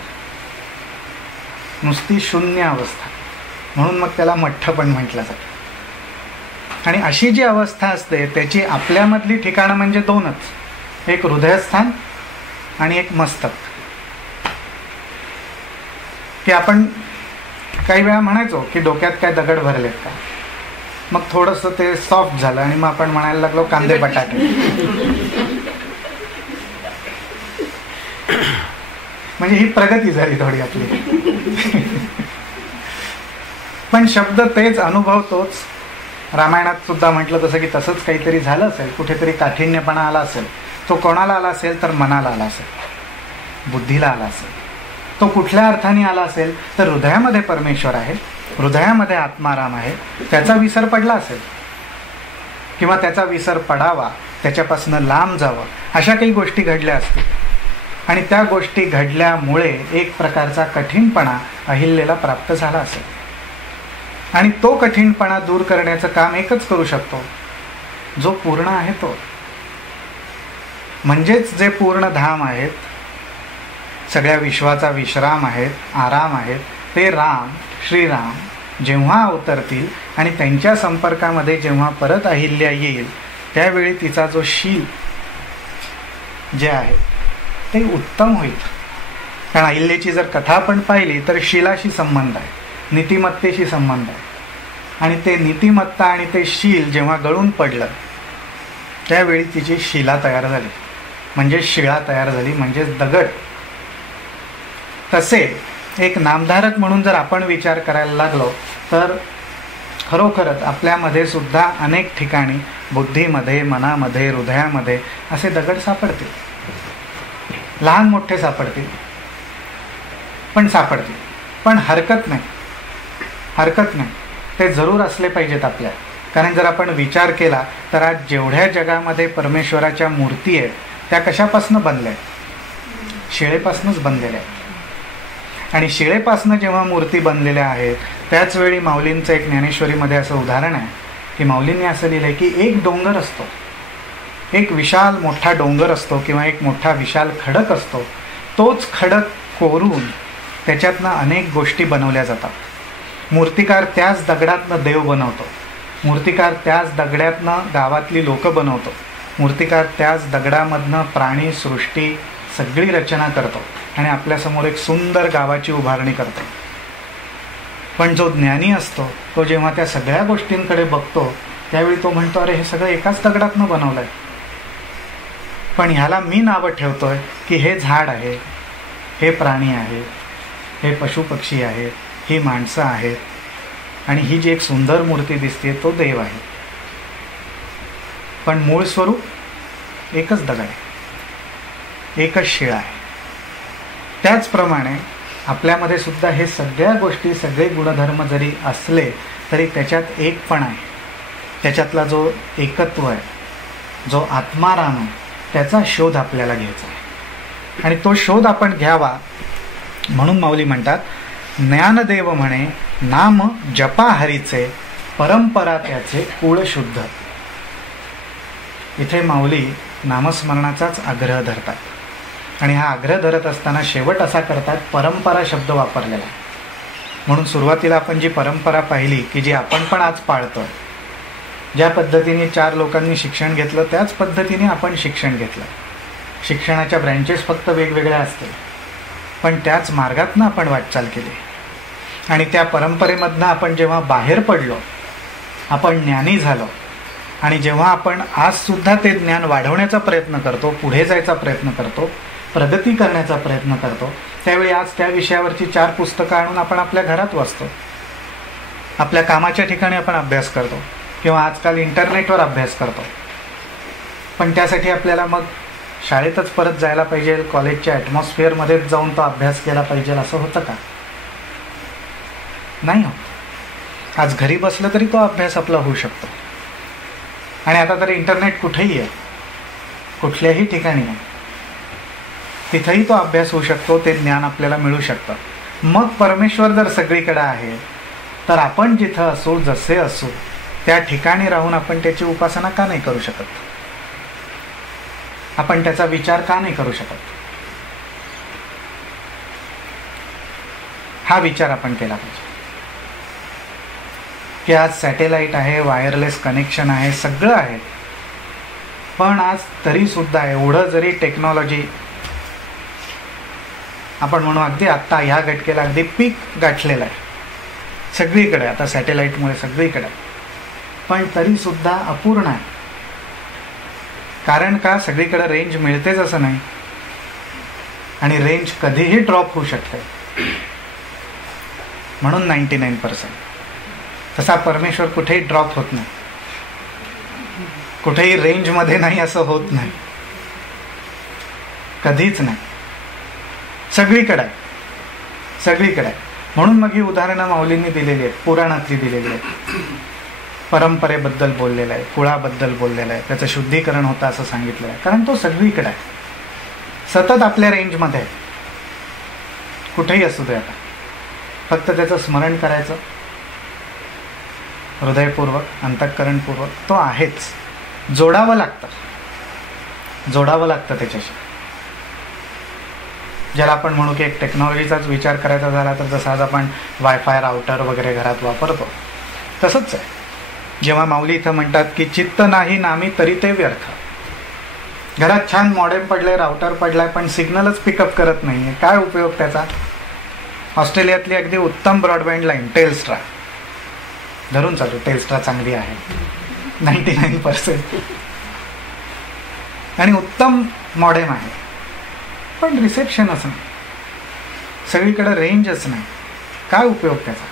नुसती शून्य अवस्था. म्हणून मग त्याला मठ्ठ पण म्हटलं जातं. आणि अशी जी अवस्था असते त्याची आपल्यामधली ठिकाणं म्हणजे दोनच, एक हृदयस्थान आणि एक मस्तक. की आपण काही वेळा म्हणायचो की डोक्यात काय दगड भरलेत का, मग थोडंसं ते सॉफ्ट झालं आणि मग आपण म्हणायला लागलो कांदे बटाटे. म्हणजे ही प्रगती झाली थोडी आपली. पण शब्द तेच, अनुभव तोच. रामायणात सुद्धा म्हटलं तसं की तसंच काहीतरी झालं असेल, कुठेतरी काठिण्यपणा आला असेल. तो कोणाला आला असेल तर मनाला आला असेल, बुद्धीला आला असेल. तो कुठल्या अर्थाने आला असेल तर हृदयामध्ये परमेश्वर आहे, हृदयामध्ये आत्माराम आहे, त्याचा विसर पडला असेल किंवा त्याचा विसर पडावा, त्याच्यापासून लांब जावं, अशा काही गोष्टी घडल्या असतील. आणि त्या गोष्टी घडल्यामुळे एक प्रकारचा कठीणपणा अहिल्याला प्राप्त झाला असेल. आणि तो कठीणपणा दूर करण्याचं काम एकच करू शकतो, जो पूर्ण आहे तो. म्हणजेच जे पूर्ण धाम आहेत, सगळ्या विश्वाचा विश्राम आहेत, आराम आहेत, ते राम, श्रीराम जेव्हा अवतरतील आणि त्यांच्या संपर्कामध्ये जेव्हा परत अहिल्या येईल त्यावेळी तिचा जो शील जे आहे ते उत्तम होईल. कारण अहिल्याची जर कथा आपण पाहिली तर शीलाशी संबंध आहे, नीतिमत्तेशी संबंध आहे. आणि ते नीतिमत्ता आणि ते शील जेव्हा गळून पडलं त्यावेळी तिची शिला तयार झाली, म्हणजे शिळा तयार झाली, म्हणजेच दगड. तसे एक नामधारक म्हणून जर आपण विचार करायला लागलो तर खरोखरच आपल्यामध्ये सुद्धा अनेक ठिकाणी बुद्धीमध्ये, मनामध्ये, हृदयामध्ये असे दगड सापडतील. लहान मोठे सापडतील, पण सापडतील. पण हरकत नाही, हरकत नाही, ते जरूर असले पाहिजेत आपल्या. कारण जर आपण विचार केला तर आज जेवढ्या जगामध्ये परमेश्वराच्या मूर्ती आहेत त्या कशापासून बनल्या आहेत? शिळेपासूनच बनलेल्या आहेत. आणि शिळेपासून जेव्हा मूर्ती बनलेल्या आहेत त्याचवेळी माऊलींचं एक ज्ञानेश्वरीमध्ये असं उदाहरण आहे की माऊलींनी असं लिहिलं आहे की एक डोंगर असतो, एक विशाल मोठा डोंगर असतो किंवा एक मोठा विशाल खडक असतो. तोच खडक कोरून त्याच्यातनं अनेक गोष्टी बनवल्या जातात. मूर्तिकार त्याच दगडातनं देव बनवतो, मूर्तिकार त्याच दगडातनं गावातली लोकं बनवतो, मूर्तिकार त्याच दगडामधनं प्राणी सृष्टी सगळी रचना करतो आणि आपल्यासमोर एक सुंदर गावाची उभारणी करतो. पण जो ज्ञानी असतो तो जेव्हा त्या सगळ्या गोष्टींकडे बघतो त्यावेळी तो म्हणतो, अरे हे सगळं एकाच दगडातनं बनवलं आहे, पण ह्याला मी नावं ठेवतोय की हे झाड आहे, हे प्राणी आहे, हे पशुपक्षी आहेत, ही माणसं आहेत आणि ही जी एक सुंदर मूर्ती दिसते तो देव आहे. पण मूळ स्वरूप एकच दगड आहे, एकच शिळा आहे. त्याचप्रमाणे आपल्यामध्ये सुद्धा हे सगळ्या गोष्टी सगळे गुणधर्म जरी असले तरी त्याच्यात एक पण आहे, त्याच्यातला जो एकत्व आहे, जो आत्माराम आहे, त्याचा शोध आपल्याला घ्यायचा आहे. आणि तो शोध आपण घ्यावा म्हणून माऊली म्हणतात, ज्ञानदेव म्हणे नाम जपा हरीचे, परंपरा त्याचे कुळ शुद्ध. इथे माऊली नामस्मरणाचाच आग्रह धरतात आणि हा आग्रह धरत असताना शेवट असा करतात, परंपरा शब्द वापरलेला. म्हणून सुरुवातीला आपण जी परंपरा पाहिली की जी आपण पण आज पाळतो, ज्या पद्धतीने 4 लोकांनी शिक्षण घेतलं त्याच पद्धतीने आपण शिक्षण घेतलं. शिक्षणाच्या ब्रँचेस फक्त वेगवेगळ्या असतील पण त्याच मार्गातनं आपण वाटचाल केली आणि त्या परंपरेमधनं आपण जेव्हा बाहेर पडलो, आपण ज्ञानी झालो आणि जेव्हा आपण आजसुद्धा ते ज्ञान वाढवण्याचा प्रयत्न करतो, पुढे जायचा प्रयत्न करतो, प्रगती करण्याचा प्रयत्न करतो, त्यावेळी आज त्या विषयावरची 4 पुस्तकं आणून आपण आपल्या घरात वाचतो, आपल्या कामाच्या ठिकाणी आपण अभ्यास करतो किंवा आजकाल इंटरनेटवर अभ्यास करतो. पण त्यासाठी आपल्याला मग शाळेतच परत जायला पाहिजे, कॉलेजच्या ॲटमॉस्फिअरमध्येच जाऊन तो अभ्यास केला पाहिजे असं होतं का? नाही होत. आज घरी बसलं तरी तो अभ्यास आपला होऊ शकतो. आणि आता तर इंटरनेट कुठेही आहे, कुठल्याही ठिकाणी आहे, तिथंही तो अभ्यास होऊ शकतो, ते ज्ञान आपल्याला मिळू शकतं. मग परमेश्वर जर सगळीकडे आहे तर आपण जिथं असू, जसे असू, त्या ठिकाणी राहून आपण त्याची उपासना का नाही करू शकत? आपण त्याचा विचार का नाही करू शकत? हा विचार आपण केला पाहिजे की आज सॅटेलाईट आहे, वायरलेस कनेक्शन आहे, सगळं आहे, पण आज तरीसुद्धा एवढं जरी टेक्नॉलॉजी आपण म्हणू अगदी आत्ता ह्या घटकेला अगदी पीक गाठलेलं आहे सगळीकडे, आता सॅटेलाईटमुळे सगळीकडे, पण तरीसुद्धा अपूर्ण आहे. कारण का? सगळीकडे रेंज मिळतेच असं नाही आणि रेंज कधीही ड्रॉप होऊ शकते, म्हणून 99%. तसा परमेश्वर कुठेही ड्रॉप होत नाही, कुठेही रेंजमध्ये नाही असं होत नाही, कधीच नाही, सगळीकडे आहे, सगळीकडे आहे. म्हणून मग ही उदाहरणं माऊलींनी दिलेली आहेत, पुराणातली दिलेली आहेत. परंपरेबद्दल बोललेलं आहे, कुळाबद्दल बोललेलं आहे, त्याचं शुद्धीकरण होतं असं सांगितलं आहे, कारण तो सगळीकडे आहे, सतत आपल्या रेंजमध्ये आहे, कुठेही असू दे. आता फक्त त्याचं स्मरण करायचं हृदयपूर्वक, अंतःकरणपूर्वक, तो आहेच. जोडावं लागतं त्याच्याशी. ज्याला आपण म्हणू की एक टेक्नॉलॉजीचाच विचार करायचा झाला तर जसं आज आपण वायफाय राउटर वगैरे घरात वापरतो तसंच आहे. जेव्हा माऊली इथं म्हणतात की चित्त नाही नामी तरी ते व्यर्थ. घरात छान मॉडेम पडले, राउटर पडलाय, पण सिग्नलच पिकअप करत नाहीये, काय उपयोग त्याचा? ऑस्ट्रेलियातली अगदी उत्तम ब्रॉडबँड लाईन टेल्स्ट्रा, धरून चालू, टेल्स्ट्रा चांगली आहे 99%, आणि उत्तम मॉडेम आहे, पण रिसेप्शनच नाही, सगळीकडे रेंजच नाही, काय उपयोग त्याचा?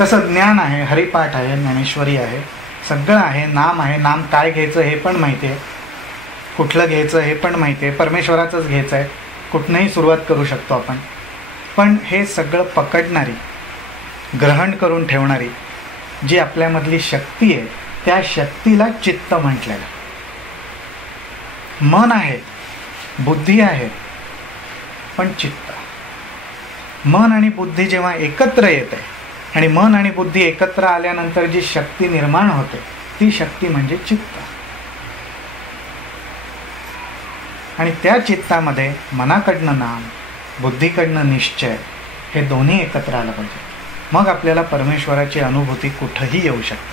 तसं ज्ञान आहे, हरिपाठ आहे, ज्ञानेश्वरी आहे, सगळं आहे, नाम आहे, नाम काय घ्यायचं हे पण माहिती आहे, कुठलं घ्यायचं हे पण माहिती आहे, परमेश्वराचंच घ्यायचं आहे, कुठनंही सुरुवात करू शकतो आपण. पण हे सगळं पकडणारी, ग्रहण करून ठेवणारी जी आपल्यामधली शक्ती आहे त्या शक्तीला चित्त म्हटलेलं. मन आहे, बुद्धी आहे, पण चित्त. मन आणि बुद्धी जेव्हा एकत्र येते आणि मन आणि बुद्धी एकत्र आल्यानंतर जी शक्ती निर्माण होते ती शक्ती म्हणजे चित्त. आणि त्या चित्तामध्ये मनाकडनं नाम, बुद्धीकडनं निश्चय हे दोन्ही एकत्र आलं पाहिजे. मग आपल्याला परमेश्वराची अनुभूती कुठंही येऊ शकते,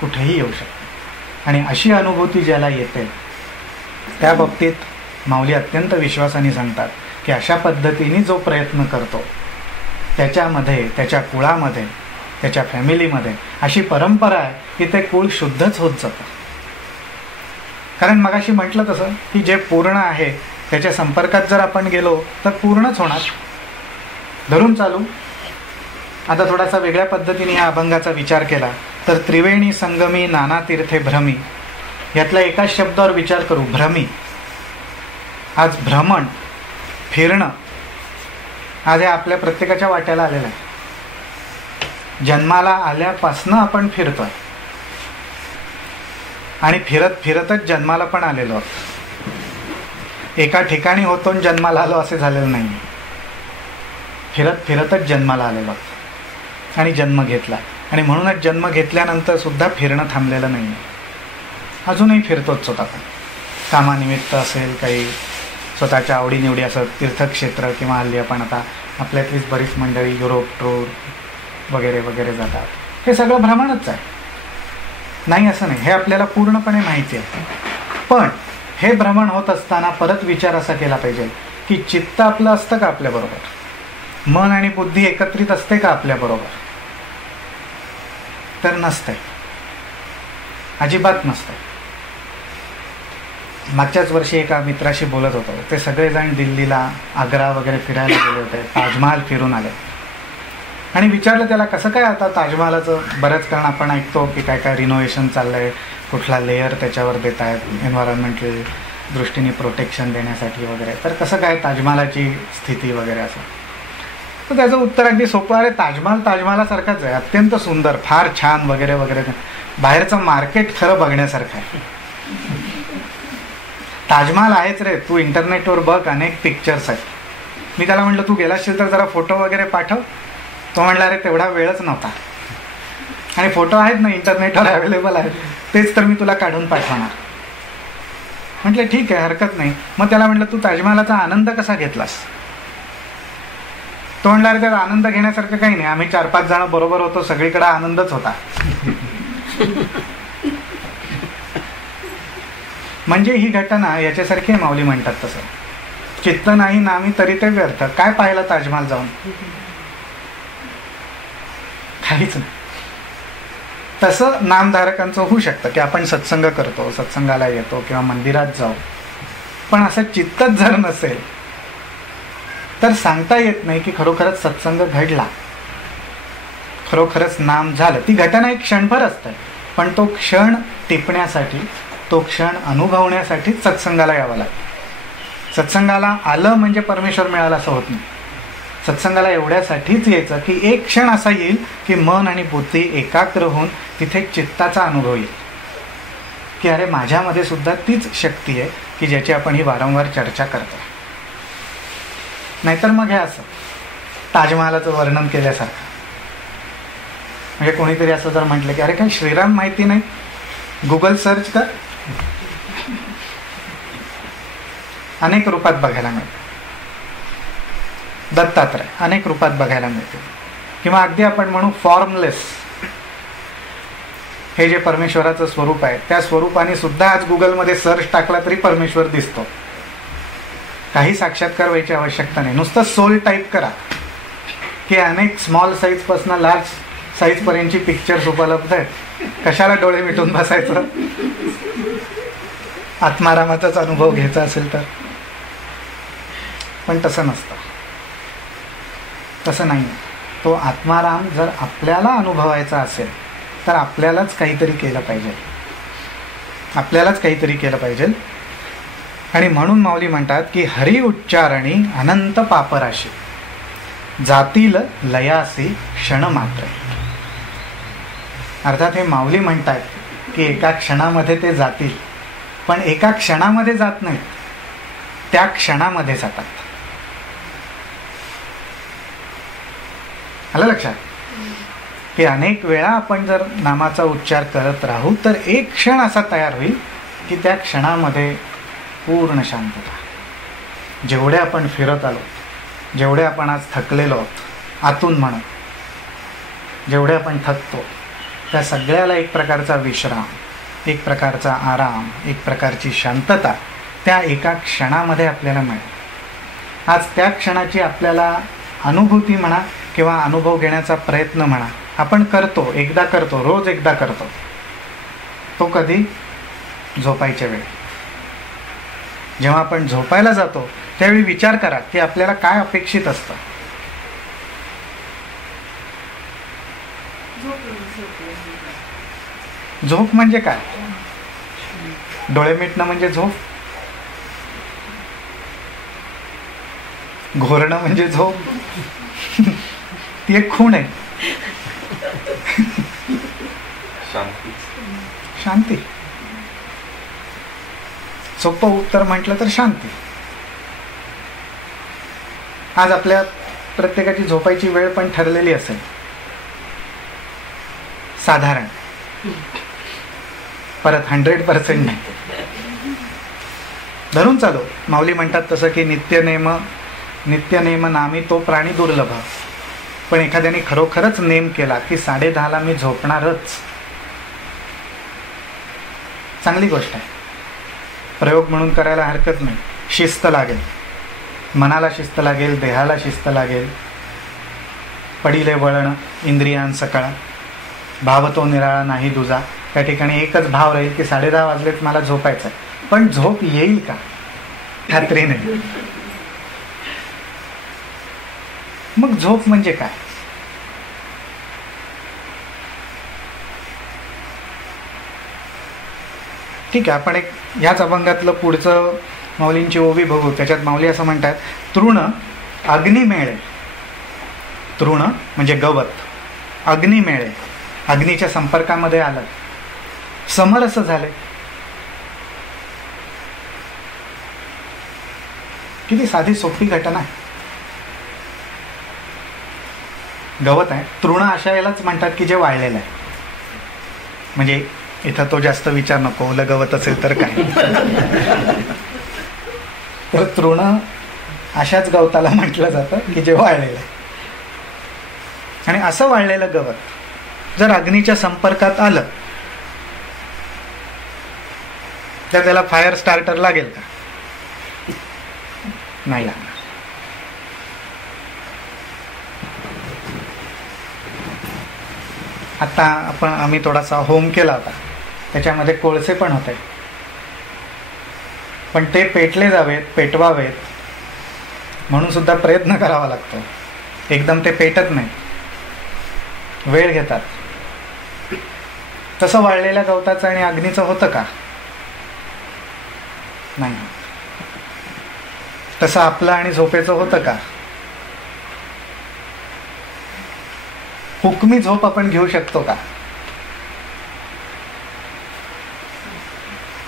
कुठेही येऊ शकते. आणि अशी अनुभूती ज्याला येते त्या बाबतीत माऊली अत्यंत विश्वासाने सांगतात की अशा पद्धतीने जो प्रयत्न करतो त्याच्यामध्ये, त्याच्या कुळामध्ये, त्याच्या फॅमिलीमध्ये अशी परंपरा आहे की ते कुळ शुद्धच होत जातं. कारण मगाशी म्हटलं तसं की जे पूर्ण आहे त्याच्या संपर्कात जर आपण गेलो तर पूर्णच होणार. धरून चालू. आता थोडासा वेगळ्या पद्धतीने या अभंगाचा विचार केला तर त्रिवेणी संगमी नाना तीर्थे भ्रमी, यातल्या एकाच शब्दावर विचार करू. भ्रमी. आज भ्रमण, फिरणं, आज हे आपल्या प्रत्येकाच्या वाट्याला आलेलं आहे. जन्माला आल्यापासनं आपण फिरतोय आणि फिरत फिरतच जन्माला पण आलेलो आहोत. एका ठिकाणी होतो आणि जन्माला आलो असे झालेलं नाही. फिरत फिरतच जन्माला आलेलो आहोत आणि जन्म घेतला. आणि म्हणूनच जन्म घेतल्यानंतर सुद्धा फिरणं थांबलेलं नाही. अजूनही फिरतोच होत आपण. कामानिमित्त असेल, काही स्वतःच्या आवडीनिवडी असं तीर्थक्षेत्र, किंवा हल्ली आपण आता आपल्यातलीच बरीच मंडळी युरोप टूर वगैरे वगैरे जातात. हे सगळं भ्रमणच आहे, नाही असं नाही, हे आपल्याला पूर्णपणे माहिती आहे. पण हे भ्रमण होत असताना परत विचार असा केला पाहिजे की चित्त आपलं असतं का आपल्याबरोबर? मन आणि बुद्धी एकत्रित असते का आपल्याबरोबर? तर नसते, अजिबात नसते. मागच्याच वर्षी एका मित्राशी बोलत होतो. ते सगळेजण दिल्लीला, आग्रा वगैरे फिरायला गेले होते, ताजमहाल फिरून आले. आणि विचारलं त्याला कसं काय आता ताजमहालाचं, बऱ्याच कारण आपण ऐकतो की काय काय रिनोव्हेशन चाललंय, कुठला लेअर त्याच्यावर देत आहेत एन्व्हायरमेंटल दृष्टीने प्रोटेक्शन देण्यासाठी वगैरे, तर कसं काय ताजमहालाची स्थिती वगैरे असं. तर त्याचं उत्तर अगदी सोपं, अरे ताजमहाल ताजमहालासारखाच आहे, अत्यंत सुंदर, फार छान वगैरे वगैरे. बाहेरचं मार्केट खरं बघण्यासारखं आहे. ताजमहाल आहेच रे, तू इंटरनेटवर बघ, अनेक पिक्चर्स आहेत. मी त्याला म्हटलं तू गेला असेल तर जरा फोटो वगैरे पाठव. तो म्हटला अरे तेवढा वेळच नव्हता, आणि फोटो आहेत ना इंटरनेटवर अवेलेबल आहेत, तेच तर मी तुला काढून पाठवणार. म्हटलं ठीक आहे, हरकत नाही. मग त्याला म्हटलं तू ताजमहालाचा आनंद कसा घेतलास? तो म्हटला अरे त्याचा आनंद घेण्यासारखं काही नाही, आम्ही 4-5 जण बरोबर होतो, सगळीकडे आनंदच होता. म्हणजे ही घटना याच्यासारखी माऊली म्हणतात तसं, चित्त नाही नामी तरी ते व्यर्थ. काय पाहिलं ताजमहाल जाऊन? काहीच नाही. तसं नामधारकांचं होऊ शकतं की आपण सत्संग करतो, सत्संगाला येतो किंवा मंदिरात जाऊ, पण असं चित्तच जर नसेल तर सांगता येत नाही की खरोखरच सत्संग घडला, खरोखरच नाम झालं. ती घटना एक क्षणभर असते, पण तो क्षण टिपण्यासाठी, तो क्षण अनुभवण्यासाठी सत्संगाला यावं लागतं. सत्संगाला आलं म्हणजे परमेश्वर मिळाला असं होत नाही. सत्संगाला एवढ्यासाठीच यायचं की एक क्षण असा येईल की मन आणि बुद्धी एकाग्र होऊन तिथे चित्ताचा अनुभव येईल की अरे माझ्यामध्ये सुद्धा तीच शक्ती आहे की ज्याची आपण ही वारंवार चर्चा करतो. नाहीतर मग हे असं ताजमहालाचं वर्णन केल्यासारखं. म्हणजे कोणीतरी असं जर म्हटलं की अरे काही श्रीराम माहिती नाही, गुगल सर्च कर, अनेक रूपात बघायला मिळतं. दत्तात्रय अनेक रूपात बघायला मिळते. किंवा अगदी आपण म्हणू फॉर्मलेस, हे जे परमेश्वराचं स्वरूप आहे त्या स्वरूपाने सुद्धा आज गुगलमध्ये सर्च टाकला तरी परमेश्वर दिसतो. काही साक्षात्कार व्हायची आवश्यकता नाही. नुसतं सोल टाईप करा की अनेक स्मॉल साईज पासून लार्ज साईज पर्यंतची पिक्चर्स उपलब्ध आहेत. कशाला डोळे मिटून बसायचं? आत्मारामाचाच अनुभव घ्यायचा असेल तर. पण तसं नसतं, तसं नाही. तो आत्माराम जर आपल्याला अनुभवायचा असेल तर आपल्यालाच काहीतरी केलं पाहिजे, आपल्यालाच काहीतरी केलं पाहिजे. आणि म्हणून माऊली म्हणतात की हरी उच्चारणी अनंत पापराशी जातील लयासी क्षण मात्र. अर्थात हे माऊली म्हणतात की एका क्षणामध्ये ते जातील, पण एका क्षणामध्ये जात नाहीत, त्या क्षणामध्ये जातात. आलं लक्षात की अनेक वेळा आपण जर नामाचा उच्चार करत राहू तर एक क्षण असा तयार होईल की त्या क्षणामध्ये पूर्ण शांतता. जेवढे आपण फिरत आलो, जेवढे आपण आज थकलेलो आहोत आतून म्हणून, जेवढे आपण थकतो, त्या सगळ्याला एक प्रकारचा विश्राम, एक प्रकारचा आराम, एक प्रकारची शांतता त्या एका क्षणामध्ये आपल्याला मिळेल. आज त्या क्षणाची आपल्याला अनुभूती म्हणा किंवा अनुभव घेण्याचा प्रयत्न म्हणा आपण करतो, एकदा करतो, रोज एकदा करतो. तो कधी? झोपायच्या वेळी. जेव्हा आपण झोपायला जातो त्यावेळी विचार करा की आपल्याला काय अपेक्षित असतं. झोप म्हणजे काय? डोळे मिटणं म्हणजे झोप? घोरणं म्हणजे झोप? ती एक खूण आहे. शांती. सोपं उत्तर म्हटलं तर शांती. आज आपल्या प्रत्येकाची झोपायची वेळ पण ठरलेली असेल साधारण, परत 100% नाही. धरून चालू. माऊली म्हणतात तसं की नित्यनेम नामी तो प्राणी दुर्लभ. पण एखाद्याने खरोखरच नेम केला की 10:30ला मी झोपणारच, चांगली गोष्ट आहे. प्रयोग म्हणून करायला हरकत नाही. शिस्त लागेल, मनाला शिस्त लागेल, देहाला शिस्त लागेल. पडिले वळण इंद्रियां सकाळ, भाव तो निराळा नाही दुजा. त्या ठिकाणी एकच भाव राहील की 10:30 वाजलेत मला झोपायचं आहे. पण झोप येईल का? खात्री नाही. मग झोप म्हणजे काय? ठीक आहे, आपण एक ह्याच अभंगातलं पुढचं माऊलींची ओवी बघू. त्याच्यात माऊली असं म्हणतात, तृण अग्नी मेळे. तृण म्हणजे गवत, अग्नी मेळे, अग्नीच्या संपर्कामध्ये आलं, समरस झाले. किती साधी सोपी घटना आहे. गवत आहे, तृण अशा यालाच म्हणतात की जे वाळलेलं आहे. म्हणजे इथं तो जास्त विचार नको, ओलं गवत असेल तर काय. तर तृण अशाच गवताला म्हटलं जातं की जे वाळलेलं आहे. आणि असं वाळलेलं गवत जर अग्नीच्या संपर्कात आलं तर त्याला फायर स्टार्टर लागेल का? नाही लागणार. आता आम्ही थोडासा होम केला होता, त्याच्यामध्ये कोळसे पण होते. पण ते पेटले जावेत, पेटवावेत म्हणून सुद्धा प्रयत्न करावा लागतो. एकदम ते पेटत नाही, वेळ घेतात. तसं वाळलेल्या गवताचं आणि अग्नीचं होतं का? नाही. तसं आपलं आणि झोपेचं होतं का? हुकमी झोप आपण घेऊ शकतो का?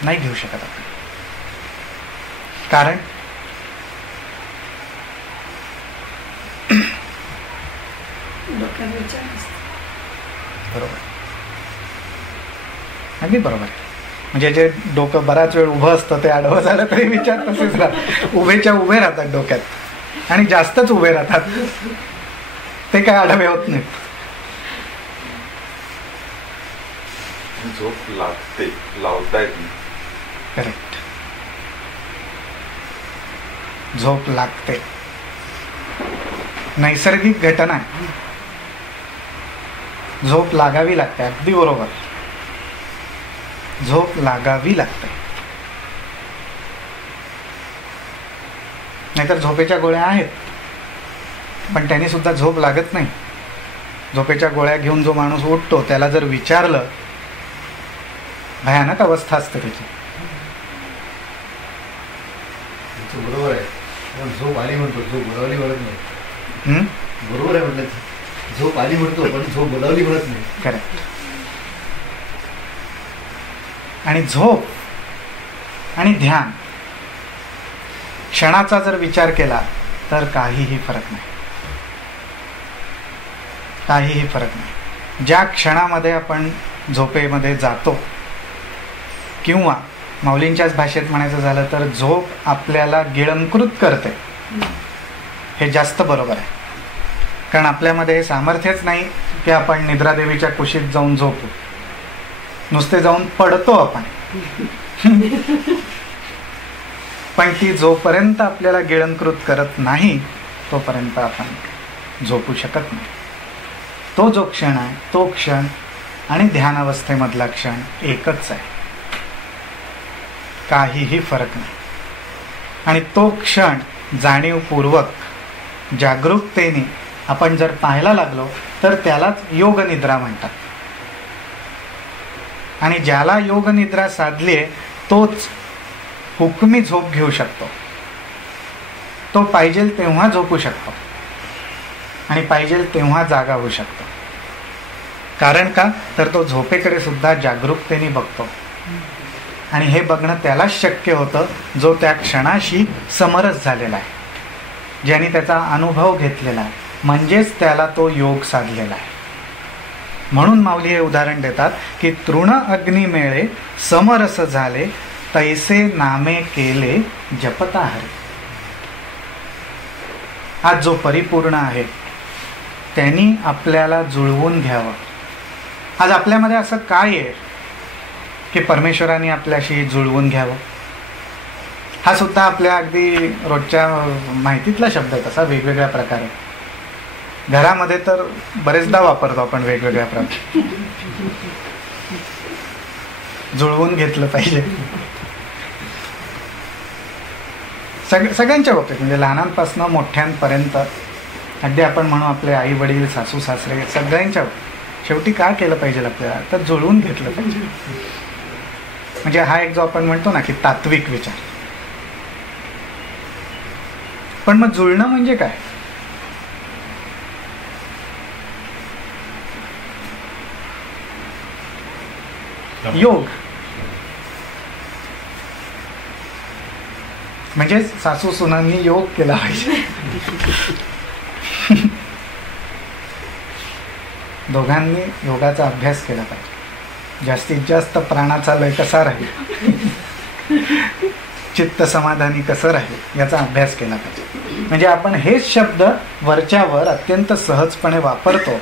नाही घेऊ शकत आपण. कारण बरोबर, अगदी बरोबर. म्हणजे जे डोकं बराच वेळ उभं असतं ते आडवं झालं तरी विचार तसेच राहतात. उभेच्या उभे राहतात डोक्यात, आणि जास्तच उभे राहतात, ते काय आडवे होत नाहीत. झोप लागते, लावता येत नाही. करेक्ट. झोप लागते, नैसर्गिक घटना आहे. झोप लागावी लागते. अगदी बरोबर, झोप लागावी लागते. नाहीतर झोपेच्या गोळ्या आहेत पण त्यांनी सुद्धा झोप लागत नाही. झोपेच्या गोळ्या घेऊन जो माणूस उठतो त्याला जर विचारलं, भयानक अवस्था असते त्याची. बरोबर आहे, पण झोप आली म्हणतो, झोप बोलावली म्हणत नाही. बरोबर आहे, म्हटलं झोप आली म्हणतो पण झोप बोलावली म्हणत नाही. करेक्ट. आणि झोप आणि ध्यान क्षणाचा जर विचार केला तर काहीही फरक नाही. काहीही फरक नाही. ज्या क्षणामध्ये आपण झोपेमध्ये जातो, किंवा माऊलींच्याच भाषेत म्हणायचं झालं तर झोप आपल्याला गिळंकृत करते, हे जास्त बरोबर आहे. कारण आपल्यामध्ये हे सामर्थ्यच नाही की आपण निद्रादेवीच्या कुशीत जाऊन झोपू. नुसते जाऊन पडतो आपण, पण ती जोपर्यंत आपल्याला गिळंकृत करत नाही तोपर्यंत आपण झोपू शकत नाही. तो जो क्षण आहे तो क्षण आणि ध्यानावस्थेमधला क्षण एकच आहे, काहीही फरक नाही. आणि तो क्षण जाणीवपूर्वक जागरूकतेने आपण जर पाहायला लागलो तर त्यालाच योग निद्रा म्हणतात. आणि ज्याला योग निद्रा साधली आहे तोच हुकमी झोप घेऊ शकतो. तो पाहिजे तेव्हा झोपू शकतो आणि पाहिजे तेव्हा जागा होऊ शकतो. कारण का तर तो झोपेकडे सुद्धा जागरूकतेने बघतो. आणि हे बघणं त्यालाच शक्य होतं जो त्या क्षणाशी समरस झालेला आहे, ज्याने त्याचा अनुभव घेतलेला आहे, म्हणजेच त्याला तो योग साधलेला आहे. म्हणून माऊली हे उदाहरण देतात की तृण अग्नी मेळे समरस झाले तैसे नामे केले जपता हरे. आज जो परिपूर्ण आहे त्यांनी आपल्याला जुळवून घ्यावं. आज आपल्यामध्ये असं काय आहे की परमेश्वराने आपल्याशी जुळवून घ्यावं? हा सुद्धा आपल्या अगदी रोजच्या माहितीतला शब्द आहे. तसा वेगवेगळ्या प्रकारे घरामध्ये तर बरेचदा वापरतो आपण वेगवेगळ्या प्रकारे. जुळवून घेतलं पाहिजे सगळ्यांच्या बाबतीत, म्हणजे लहानांपासून मोठ्यांपर्यंत. अगदी आपण म्हणू आपले आई वडील, सासू सासरे, सगळ्यांच्या शेवटी काय केलं पाहिजे आपल्याला तर जुळवून घेतलं पाहिजे. म्हणजे हा एक जो आपण म्हणतो ना की तात्विक विचार. पण मग जुळणं म्हणजे काय? योग. म्हणजे सासू सुनांनी योग केला पाहिजे. दोघांनी योगाचा अभ्यास केला पाहिजे. जास्तीत जास्त प्राणाचा लय कसा राहील, चित्त समाधानी कसं राहील याचा अभ्यास केला पाहिजे. म्हणजे आपण हेच शब्द वरच्यावर अत्यंत सहजपणे वापरतो,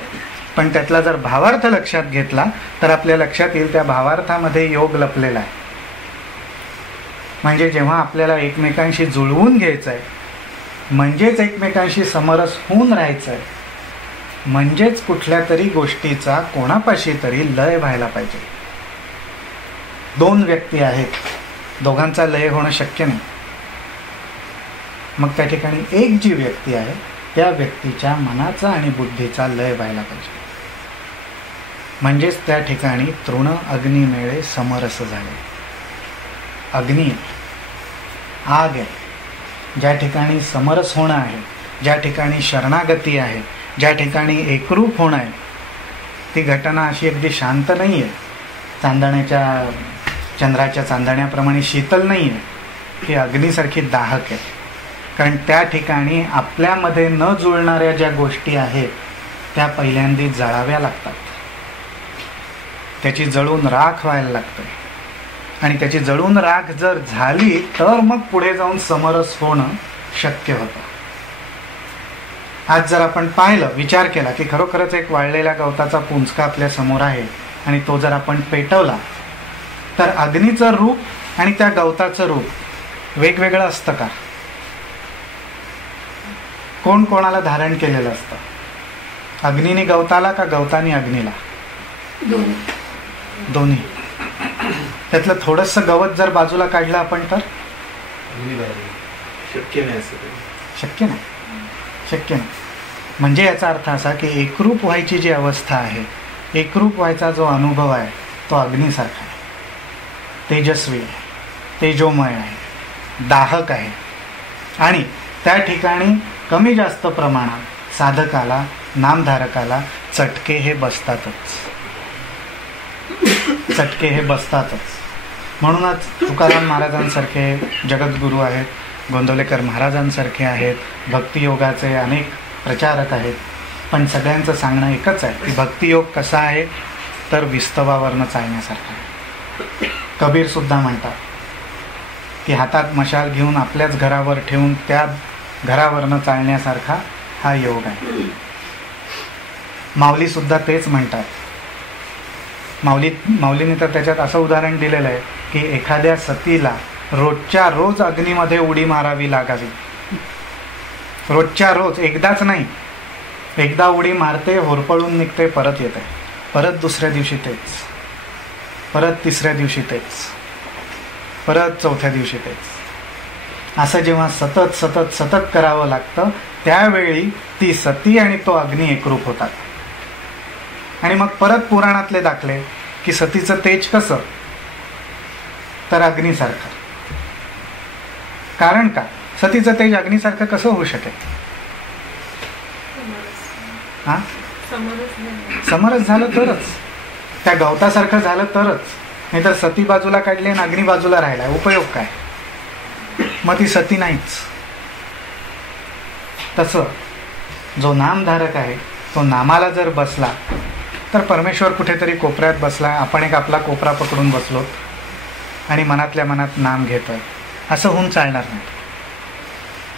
पण त्यातला जर भावार्थ लक्षात घेतला तर आपल्या लक्षात येईल त्या भावार्थामध्ये योग लपलेला आहे. म्हणजे जेव्हा आपल्याला एकमेकांशी जुळवून घ्यायचं आहे, म्हणजेच एकमेकांशी समरस होऊन राहायचं आहे, म्हणजेच कुठल्या तरी गोष्टीचा कोणापाशी तरी लय व्हायला पाहिजे. दोन व्यक्ती आहेत, दोघांचा लय होणं शक्य नाही. मग त्या ठिकाणी एक जी व्यक्ती आहे त्या व्यक्तीच्या मनाचा आणि बुद्धीचा लय व्हायला पाहिजे. म्हणजेच त्या ठिकाणी तृण अग्नी मेळे समरस झाले. अग्नी आग आहे. ज्या ठिकाणी समरस होणं आहे, ज्या ठिकाणी शरणागती आहे, ज्या ठिकाणी एकरूप होणं आहे, ती घटना अशी अगदी शांत नाही आहे. चंद्राच्या चांदण्याप्रमाणे शीतल नाही आहे. ही अग्नीसारखी दाहक आहे. कारण त्या ठिकाणी आपल्यामध्ये न जुळणाऱ्या ज्या गोष्टी आहेत त्या पहिल्यांदा जळाव्या लागतात. त्याची जळून राख व्हायला लागते. आणि त्याची जळून राख जर झाली तर मग पुढे जाऊन समरस होणं शक्य होतं. आज जर आपण पाहिलं, विचार केला की खरोखरच एक वाळलेल्या गवताचा पुंजका आपल्या समोर आहे आणि तो जर आपण पेटवला तर अग्नीचं रूप आणि त्या गवताचं रूप वेगवेगळं असतं का? कोण कोणाला धारण केलेलं असतं? अग्नीने गवताला का गवताने अग्नीला? दोन्ही. त्यातलं थोडंसं गवत जर बाजूला काढलं आपण तर शक्य नाही. शक्य नाही. शक्य नाही. म्हणजे याचा अर्थ असा की एकरूप व्हायची जी अवस्था आहे, एकरूप व्हायचा जो अनुभव आहे तो अग्नीसारखा आहे. तेजस्वी आहे, तेजोमय आहे, दाहक आहे. आणि त्या ठिकाणी कमी जास्त प्रमाणात साधकाला, नामधारकाला चटके हे बसतातच. चटके हे बसतातच. म्हणूनच तुकाराम महाराजांसारखे जगद्गुरू आहेत, गोंदवलेकर महाराजांसारखे आहेत, भक्तियोगाचे अनेक प्रचारक आहेत. पण सगळ्यांचं सांगणं एकच आहे की भक्तियोग कसा आहे तर विस्तवावरनं चालण्यासारखा आहे. कबीरसुद्धा म्हणतात की हातात मशाल घेऊन आपल्याच घरावर ठेवून त्या घरावरनं चालण्यासारखा हा योग आहे. माऊलीसुद्धा तेच म्हणतात. माऊलीने तर त्याच्यात असं उदाहरण दिलेलं आहे की एखाद्या सतीला रोजच्या रोज अग्नीमध्ये उडी मारावी लागावी. रोजच्या रोज, एकदाच नाही. एकदा उडी मारते, होरपळून निघते, परत येते, परत दुसऱ्या दिवशी तेच, परत तिसऱ्या दिवशी तेच, परत चौथ्या दिवशी तेच. असं जेव्हा सतत सतत सतत करावं लागतं त्यावेळी ती सती आणि तो अग्नी एकरूप होतात. आणि मग परत पुराणातले दाखले की सतीचं तेज कसं तर अग्नीसारखं. कारण का सतीचं तेज अग्नीसारखं कसं होऊ शकेल? हा, समरस झालं तरच, त्या गवतासारखं झालं तरच. नाही तर सती बाजूला काढली आणि अग्नी बाजूला राहिला, उपयोग काय? मग ती सती नाहीच. तसं जो नामधारक आहे तो नामाला जर बसला तर परमेश्वर कुठेतरी कोपऱ्यात बसला, आपण एक आपला कोपरा पकडून बसलो आणि मनातल्या मनात नाम घेतोय, असं होऊन चालणार नाही.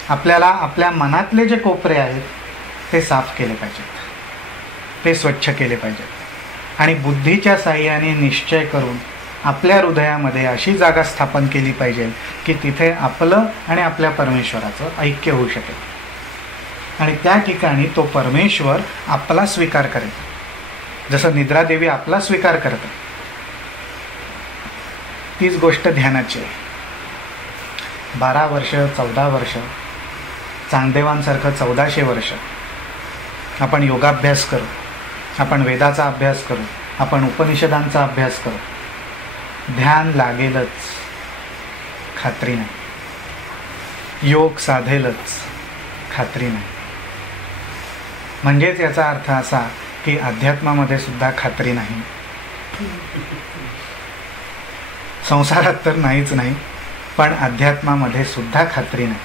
आपल्याला आपल्या मनातले जे कोपरे आहेत ते साफ केले पाहिजेत, ते स्वच्छ केले पाहिजेत आणि बुद्धीच्या साह्याने निश्चय करून आपल्या हृदयामध्ये अशी जागा स्थापन केली पाहिजे की तिथे आपलं आणि आपल्या परमेश्वराचं ऐक्य होऊ शकेल आणि त्या ठिकाणी तो परमेश्वर आपला स्वीकार करेल. जसं निद्रादेवी आपला स्वीकार करते, तीच गोष्ट ध्यानाची आहे. 12 वर्ष 14 वर्ष चांगदेवांसारखं 1400 वर्ष आपण योगाभ्यास करू, आपण वेदाचा अभ्यास करू, आपण उपनिषदांचा अभ्यास करू, ध्यान लागेलच, खात्री नाही. योग साधेलच, खात्री नाही. म्हणजेच याचा अर्थ असा की अध्यात्मामध्ये सुद्धा खात्री नाही. संसारात तर नाहीच नाही, पण अध्यात्मामध्ये सुद्धा खात्री नाही.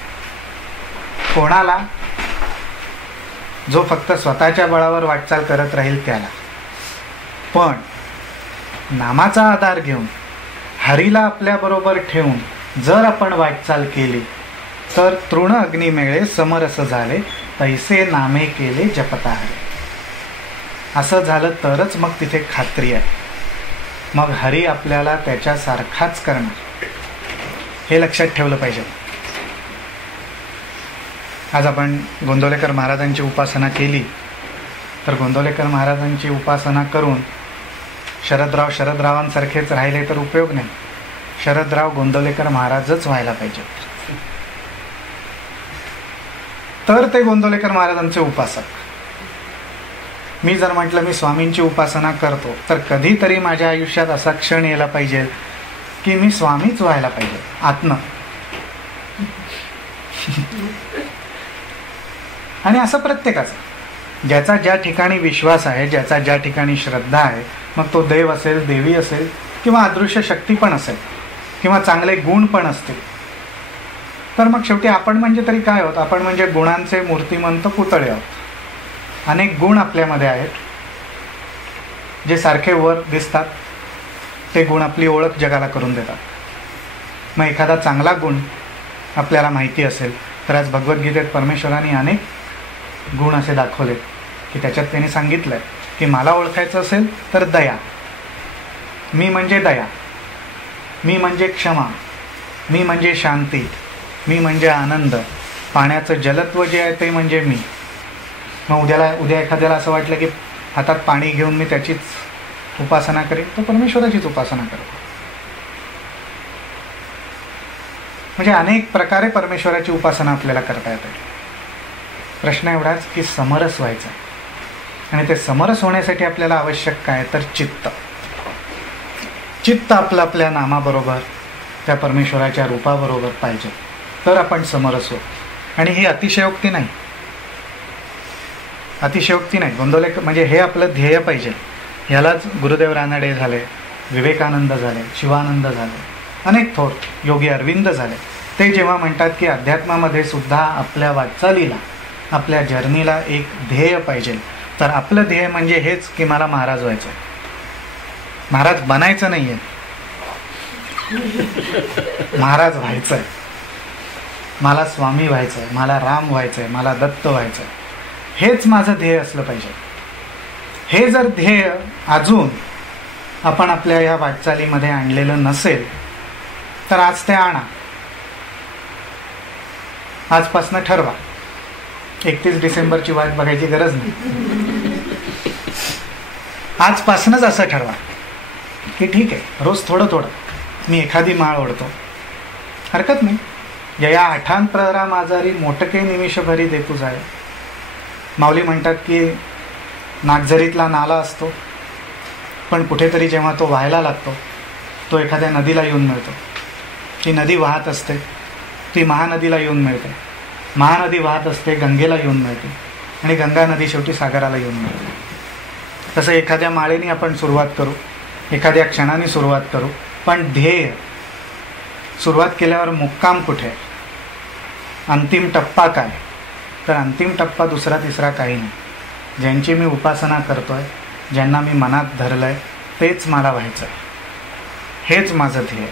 कोणाला? जो फक्त स्वतःच्या बळावर वाटचाल करत राहील त्याला. पण नामाचा आधार घेऊन हरीला आपल्याबरोबर ठेवून जर आपण वाटचाल केली तर तृण अग्नी मेळे समरस झाले, तैसे नामे केले जपता हरे. असं झालं तरच मग तिथे खात्री आहे. मग हरी आपल्याला त्याच्यासारखाच करणार, हे लक्षात ठेवलं पाहिजे. आज आपण गोंदवलेकर महाराजांची उपासना केली तर गोंदवलेकर महाराजांची उपासना करून शरदरावांसारखेच राहिले तर उपयोग नाही. शरदराव गोंदवलेकर महाराजच व्हायला पाहिजेत, तर ते गोंदवलेकर महाराजांचे उपासक. मी जर म्हटलं मी स्वामींची उपासना करतो तर कधीतरी माझ्या आयुष्यात असा क्षण यायला पाहिजे की मी स्वामीच व्हायला पाहिजे आत्म. आणि असं प्रत्येकाचं ज्याचा ज्या ठिकाणी विश्वास आहे, ज्याचा ज्या ठिकाणी श्रद्धा आहे, मग तो देव असेल, देवी असेल किंवा अदृश्य शक्ती पण असेल किंवा चांगले गुण पण असतील, तर मग शेवटी आपण म्हणजे तरी काय आहोत? आपण म्हणजे गुणांचे मूर्तिमंत पुतळे आहोत. अनेक गुण आपल्यामध्ये आहेत जे सारखे वर दिसतात, ते गुण आपली ओळख जगाला करून देतात. मग एखादा चांगला गुण आपल्याला माहिती असेल तर आज भगवद्गीतेत परमेश्वराने अनेक गुण असे दाखवले की त्याच्यात त्यांनी सांगितलं आहे की मला ओळखायचं असेल तर दया, मी म्हणजे दया, मी म्हणजे क्षमा, मी म्हणजे शांती, मी म्हणजे आनंद, पाण्याचं जलत्व जे आहे ते म्हणजे मी. मग उद्या एखाद्याला असं वाटलं की हातात पाणी घेऊन मी त्याचीच उपासना करेन, तर परमेश्वराचीच उपासना करेन. म्हणजे अनेक प्रकारे परमेश्वराची उपासना आपल्याला करता येते. प्रश्न एवढाच की समरस व्हायचा, आणि ते समरस होण्यासाठी आपल्याला आवश्यक काय तर चित्त. चित्त आपलं आपल्या नामाबरोबर, त्या परमेश्वराच्या रूपाबरोबर पाहिजे, तर आपण समरस होऊ. आणि ही अतिशयोक्ती नाही, अतिशयोक्ती नाही. गोंदवलेकर म्हणजे हे आपलं ध्येय पाहिजे. यालाच गुरुदेव रानडे झाले, विवेकानंद झाले, शिवानंद झाले, अनेक थोर योगी अरविंद झाले. ते जेव्हा म्हणतात की अध्यात्मामध्ये सुद्धा आपल्या वाटचालीला, आपल्या जर्नीला एक ध्येय पाहिजे, तर आपलं ध्येय म्हणजे हेच की मला महाराज व्हायचं आहे. महाराज बनायचं नाही आहे, महाराज व्हायचं आहे. मला स्वामी व्हायचं आहे, मला राम व्हायचं आहे, मला दत्त व्हायचं आहे. हेच माझं ध्येय असलं पाहिजे. हे जर ध्येय अजून आपण आपल्या या वाटचालीमध्ये आणलेलं नसेल तर आज ते आणा. आजपासनं ठरवा. 31 डिसेंबरची वाट बघायची गरज नाही. आजपासूनच असं ठरवा की ठीक आहे, रोज थोडं थोडं मी एखादी माळ ओढतो, हरकत नाही. या आठान प्रहरा माझारी मोटके निमिष भरी देतू जाय. माऊली म्हणतात की नागझरीतला नाला असतो, पण कुठेतरी जेव्हा तो व्हायला लागतो तो एखाद्या नदीला येऊन मिळतो. ती नदी वाहत असते, ती महानदीला येऊन मिळते. महानदी वाहत असते, गंगेला येऊन मिळते, आणि गंगा नदी शेवटी सागराला येऊन मिळते. तसं एखाद्या माळेने आपण सुरुवात करू, एखाद्या क्षणाने सुरुवात करू, पण ध्येय सुरुवात केल्यावर मुक्काम कुठे, अंतिम टप्पा काय? तर अंतिम टप्पा दुसरा तिसरा काही नाही. ज्यांची मी उपासना करतोय, ज्यांना मी मनात धरलंय, तेच मला व्हायचं आहे. हेच माझं ध्येय.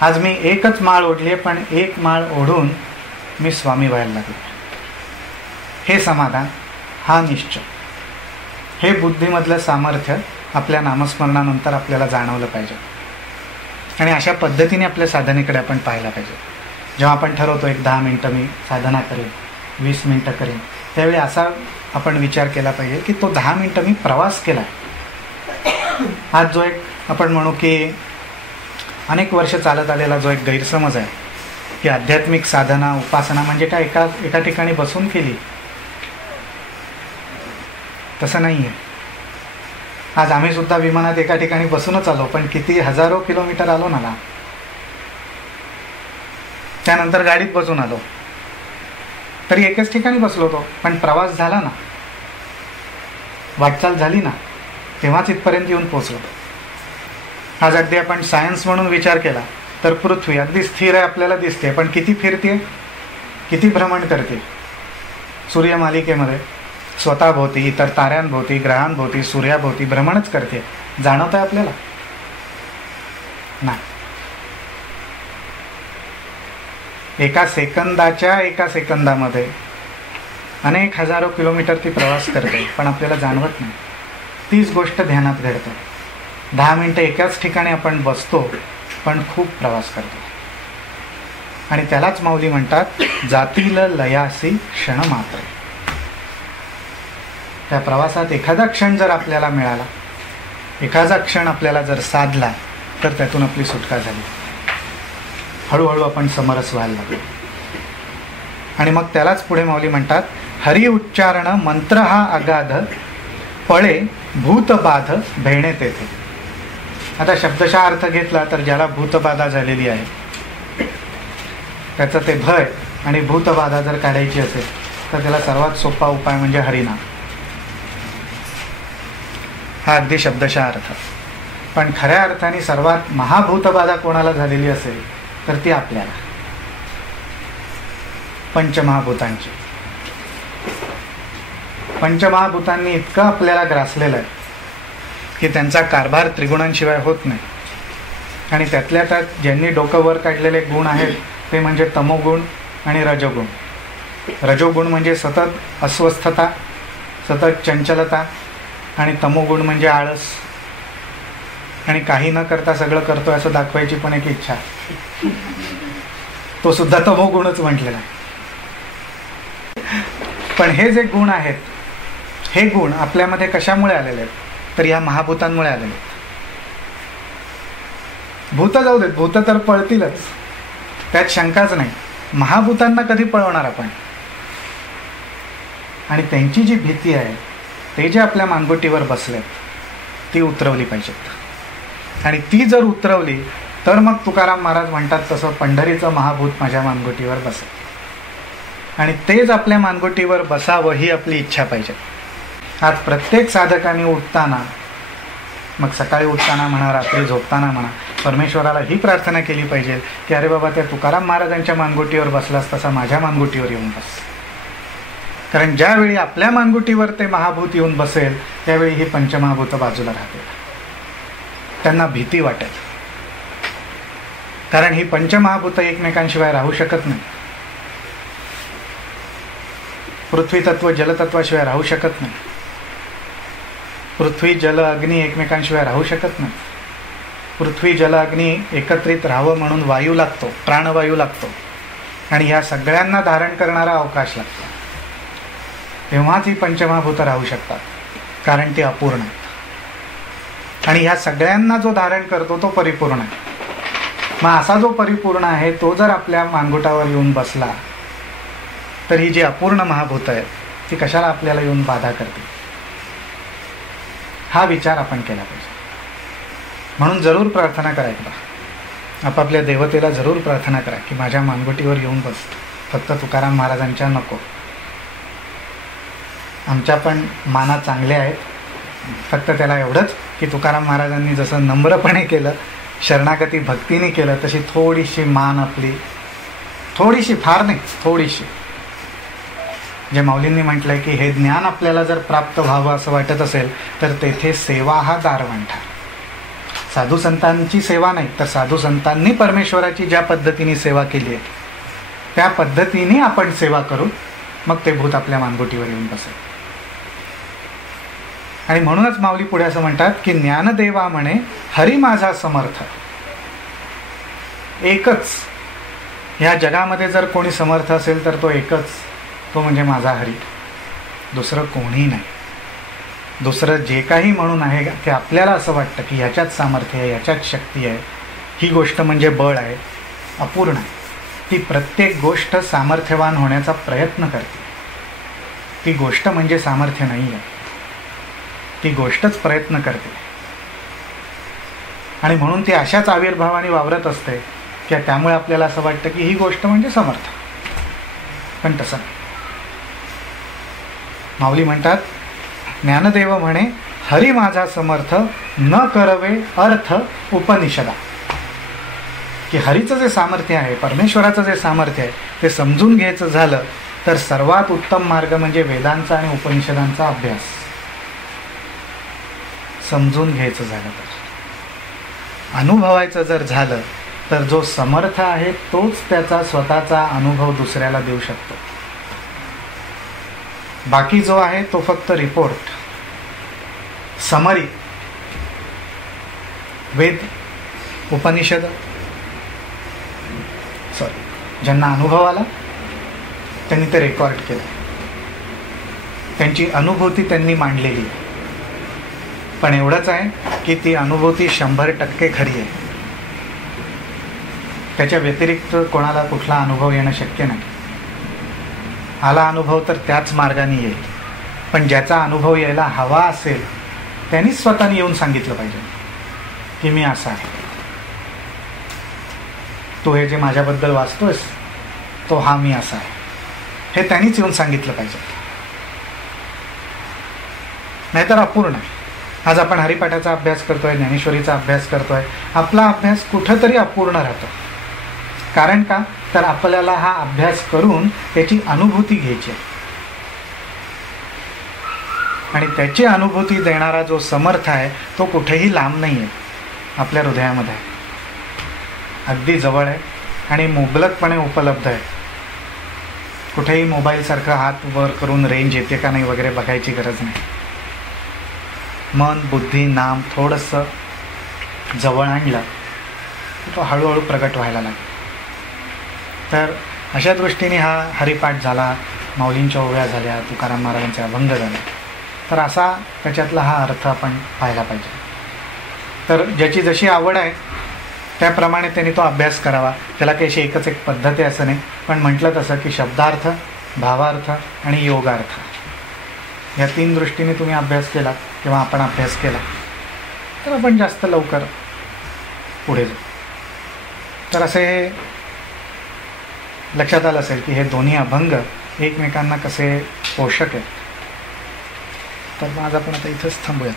आज मी एकच माळ ओढली आहे, पण एक माळ ओढून मी स्वामी व्हायला लागलो. हे समाधान, हा निश्चय, हे बुद्धीमधलं सामर्थ्य आपल्या नामस्मरणानंतर आपल्याला जाणवलं पाहिजे. आणि अशा पद्धतीने आपल्या साधनेकडे आपण पाहायला पाहिजे. जेव्हा आपण ठरवतो एक 10 मिनटं मी साधना करेन, 20 मिनटं करेन, त्यावेळी असा आपण विचार केला पाहिजे की तो 10 मिनटं मी प्रवास केला. आज जो एक आपण म्हणू की अनेक वर्ष चालत आलेला जो एक गैरसमज आहे की आध्यात्मिक साधना, उपासना म्हणजे काय एका ठिकाणी बसून केली, तसं नाही आहे. आज आम्ही सुद्धा विमानात एका ठिकाणी बसूनच आलो, पण किती हजारो किलोमीटर आलो ना. त्यानंतर गाडीत बसून आलो, तरी एकच ठिकाणी बसलो होतो, पण प्रवास झाला ना, वाटचाल झाली ना, तेव्हाच इथपर्यंत येऊन पोचलो. आज अगदी आपण सायन्स म्हणून विचार केला तर पृथ्वी अगदी स्थिर आहे आपल्याला दिसते, पण किती फिरते, किती भ्रमण करते सूर्यमालिकेमध्ये, स्वतःभोवती, इतर ताऱ्यांभोवती, ग्रहांभोवती, सूर्याभोवती भ्रमणच करते. जाणवत आहे आपल्याला? नाही. एका सेकंदामध्ये अनेक हजारो किलोमीटर ती प्रवास करते, पण आपल्याला जाणवत नाही. तीच गोष्ट ध्यानात घडते. 10 मिनटं एकाच ठिकाणी आपण बसतो, पण खूप प्रवास करतो. आणि त्यालाच माऊली म्हणतात जातील लयासी क्षण मात्र. त्या प्रवासात एखादा क्षण जर आपल्याला मिळाला, एखादा क्षण आपल्याला जर साधला, तर त्यातून आपली सुटका झाली. हळूहळू आपण समरस व्हायला लागलो. आणि मग त्यालाच पुढे माऊली म्हणतात हरी उच्चारण मंत्र हा अगाध, पळे भूतबाध भेणे तेथे. आता शब्दशः अर्थ घेतला तर ज्याला भूतबाधा झालेली आहे, त्याचं ते भय आणि भूतबाधा जर काढायची असेल तर त्याला सर्वात सोपा उपाय म्हणजे हरिनाम. हा अगदी शब्दशः अर्थ. पण खऱ्या अर्थाने सर्वात महाभूतबाधा कोणाला झालेली असेल तर ती आपल्याला, पंचमहाभूतांची. पंचमहाभूतांनी इतकं आपल्याला ग्रासलेलं आहे की त्यांचा कारभार त्रिगुणांशिवाय होत नाही. आणि त्यातल्या त्यात ज्यांनी डोकं वर काढलेले गुण आहेत ते म्हणजे तमोगुण आणि रजोगुण. रजोगुण म्हणजे सतत अस्वस्थता, सतत चंचलता, आणि तमोगुण म्हणजे आळस आणि काही न करता सगळं करतोय असं दाखवायची पण एक इच्छा. तो सुद्धा तमोगुणच म्हटलेला आहे. पण हे जे गुण आहेत, हे गुण आपल्यामध्ये कशामुळे आलेले आहेत तर या महाभूतांमुळे आलेले आहेत. भूत जाऊ देत, भूत तर पळतीलच, त्यात शंकाच नाही. महाभूतांना कधी पळवणार आपण? आणि त्यांची जी भीती आहे, ते जे आपल्या मानगुटीवर बसलेत, ती उतरवली पाहिजेत. आणि ती जर उतरवली तर मग तुकाराम महाराज म्हणतात तसं पंढरीचं महाभूत माझ्या मानगुटीवर बसेल. आणि तेच आपल्या मानगुटीवर बसावं ही आपली इच्छा पाहिजे. आज प्रत्येक साधकाने उठताना मग सकाळी उठताना म्हणा, रात्री झोपताना म्हणा, परमेश्वराला ही प्रार्थना केली पाहिजे की अरे बाबा, त्या तुकाराम महाराजांच्या मानगुटीवर बसलास तसा माझ्या मानगुटीवर येऊन बस. कारण ज्यावेळी आपल्या मानगुटीवर ते महाभूत येऊन बसेल त्यावेळी ही पंचमहाभूत बाजूला राहतील. त्यांना भीती वाटेल. कारण ही पंचमहाभूत एकमेकांशिवाय राहू शकत नाही. पृथ्वी तत्व जलतत्वाशिवाय राहू शकत नाही. पृथ्वी जल अग्नी एकमेकांशिवाय राहू शकत नाही. पृथ्वी जल अग्नी एकत्रित राहावं म्हणून वायू लागतो, प्राणवायू लागतो, आणि ह्या सगळ्यांना धारण करणारा अवकाश लागतो. तेव्हाच ही पंचमहाभूतं राहू शकतात, कारण ती अपूर्ण आहेत. आणि ह्या सगळ्यांना जो धारण करतो तो परिपूर्ण आहे. मग असा जो परिपूर्ण आहे तो जर आपल्या मानगुटावर येऊन बसला तर ही जी अपूर्ण महाभूत आहेत ती कशाला आपल्याला येऊन बाधा करते, हा विचार आपण केला पाहिजे. म्हणून जरूर प्रार्थना करा. एकदा आपापल्या देवतेला जरूर प्रार्थना करा की माझ्या मानगुटीवर येऊन बस. फक्त तुकाराम महाराजांच्या नको. आमच्या पण माना चांगल्या आहेत. फक्त त्याला एवढंच की तुकाराम महाराजांनी जसं नम्रपणे केलं, शरणागती भक्तीने केलं, तशी थोडीशी मान आपली, थोडीशी, फार नाही, थोडीशी. जे माऊलींनी म्हटलंय की हे ज्ञान आपल्याला जर प्राप्त व्हावं असं वाटत असेल तर तेथे सेवा हा दारवंठा. साधू संतांची सेवा नाही, तर साधू संतांनी परमेश्वराची ज्या पद्धतीने सेवा केली आहे त्या पद्धतीने आपण सेवा करू, मग ते भूत आपल्या मानगुटीवर येऊन बसेल. आणि म्हणूनच माऊली पुढे असं म्हणतात की ज्ञानदेवा म्हणे हरी माझा समर्थ. एकच ह्या जगामध्ये जर कोणी समर्थ असेल तर तो एकच, तो म्हणजे माझा हरी. दुसरं कोणी नाही. दुसरं जे काही म्हणून आहे ते आपल्याला असं वाटतं की ह्याच्यात सामर्थ्य आहे, ह्याच्यात शक्ती आहे, ही गोष्ट म्हणजे बळ आहे, अपूर्ण आहे. ती प्रत्येक गोष्ट सामर्थ्यवान होण्याचा प्रयत्न करते. ती गोष्ट म्हणजे सामर्थ्य नाही आहे, ती गोष्टच प्रयत्न करते. आणि म्हणून ती अशाच आविर्भावाने वावरत असते की त्यामुळे आपल्याला असं वाटतं की ही गोष्ट म्हणजे समर्थ. पण तसं नाही. माऊली म्हणतात ज्ञानदेव म्हणे हरी माझा समर्थ न करवे अर्थ उपनिषदा. की हरीचं जे सामर्थ्य आहे, परमेश्वराचं जे सामर्थ्य आहे ते समजून घ्यायचं झालं तर सर्वात उत्तम मार्ग म्हणजे वेदांचा आणि उपनिषदांचा अभ्यास. समजून घ्यायचं झालं तर, अनुभवायचं जर झालं तर जो समर्थ आहे तोच त्याचा स्वतःचा अनुभव दुसऱ्याला देऊ शकतो. बाकी जो आहे तो फक्त रिपोर्ट, समरी. वेद, उपनिषद, ज्यांना अनुभव आला त्यांनी ते रेकॉर्ड केलं, त्यांची अनुभूती त्यांनी मांडलेली. पण एवढंच आहे की ती अनुभूती 100% खरी आहे. त्याच्या व्यतिरिक्त कोणाला कुठला अनुभव येणं शक्य नाही. आला अनुभव तर त्याच मार्गाने येईल. पण ज्याचा अनुभव यायला हवा असेल त्यांनीच स्वतःने येऊन सांगितलं पाहिजे की मी असा आहे. तू हे जे माझ्याबद्दल वाचतोयस तो हा मी असा आहे, हे त्यांनीच येऊन सांगितलं पाहिजे. नाहीतर अपूर्ण आहे. आज आपण हरिपाठाचा अभ्यास करतोय, ज्ञानेश्वरीचा अभ्यास करतोय, आपला अभ्यास कुठंतरी अपूर्ण राहतो. कारण का, तर आपल्याला हा अभ्यास करून त्याची अनुभूती घ्यायची आहे. आणि त्याची अनुभूती देणारा जो समर्थ आहे तो कुठेही लांब नाही आहे, आपल्या हृदयामध्ये आहे, अगदी जवळ आहे आणि मुबलकपणे उपलब्ध आहे. कुठेही मोबाईलसारखं हात वर करून रेंज येते का नाही वगैरे बघायची गरज नाही. मन, बुद्धी, नाम थोडंसं जवळ आणलं तो हळूहळू प्रगट व्हायला लागेल. तर अशा दृष्टीने हा हरिपाठ झाला, माऊलींच्या ओव्या झाल्या, तुकाराम महाराजांचे अभंग झाले. तर असा त्याच्यातला हा अर्थ आपण पाहायला पाहिजे. तर ज्याची जशी आवड आहे त्याप्रमाणे त्यांनी तो अभ्यास करावा. त्याला काही अशी एकच एक पद्धत आहे असं नाही. पण म्हटलं तसं की शब्दार्थ, भावार्थ आणि योगार्थ या 3 दृष्टीने तुम्ही अभ्यास केला किंवा आपण अभ्यास केला तर आपण जास्त लवकर पुढे जाऊ. तर असे हे लक्षात आलं असेल की हे दोन्ही अभंग एकमेकांना कसे पोषक आहेत. तर मग आज आपण आता इथंच थांबूयात.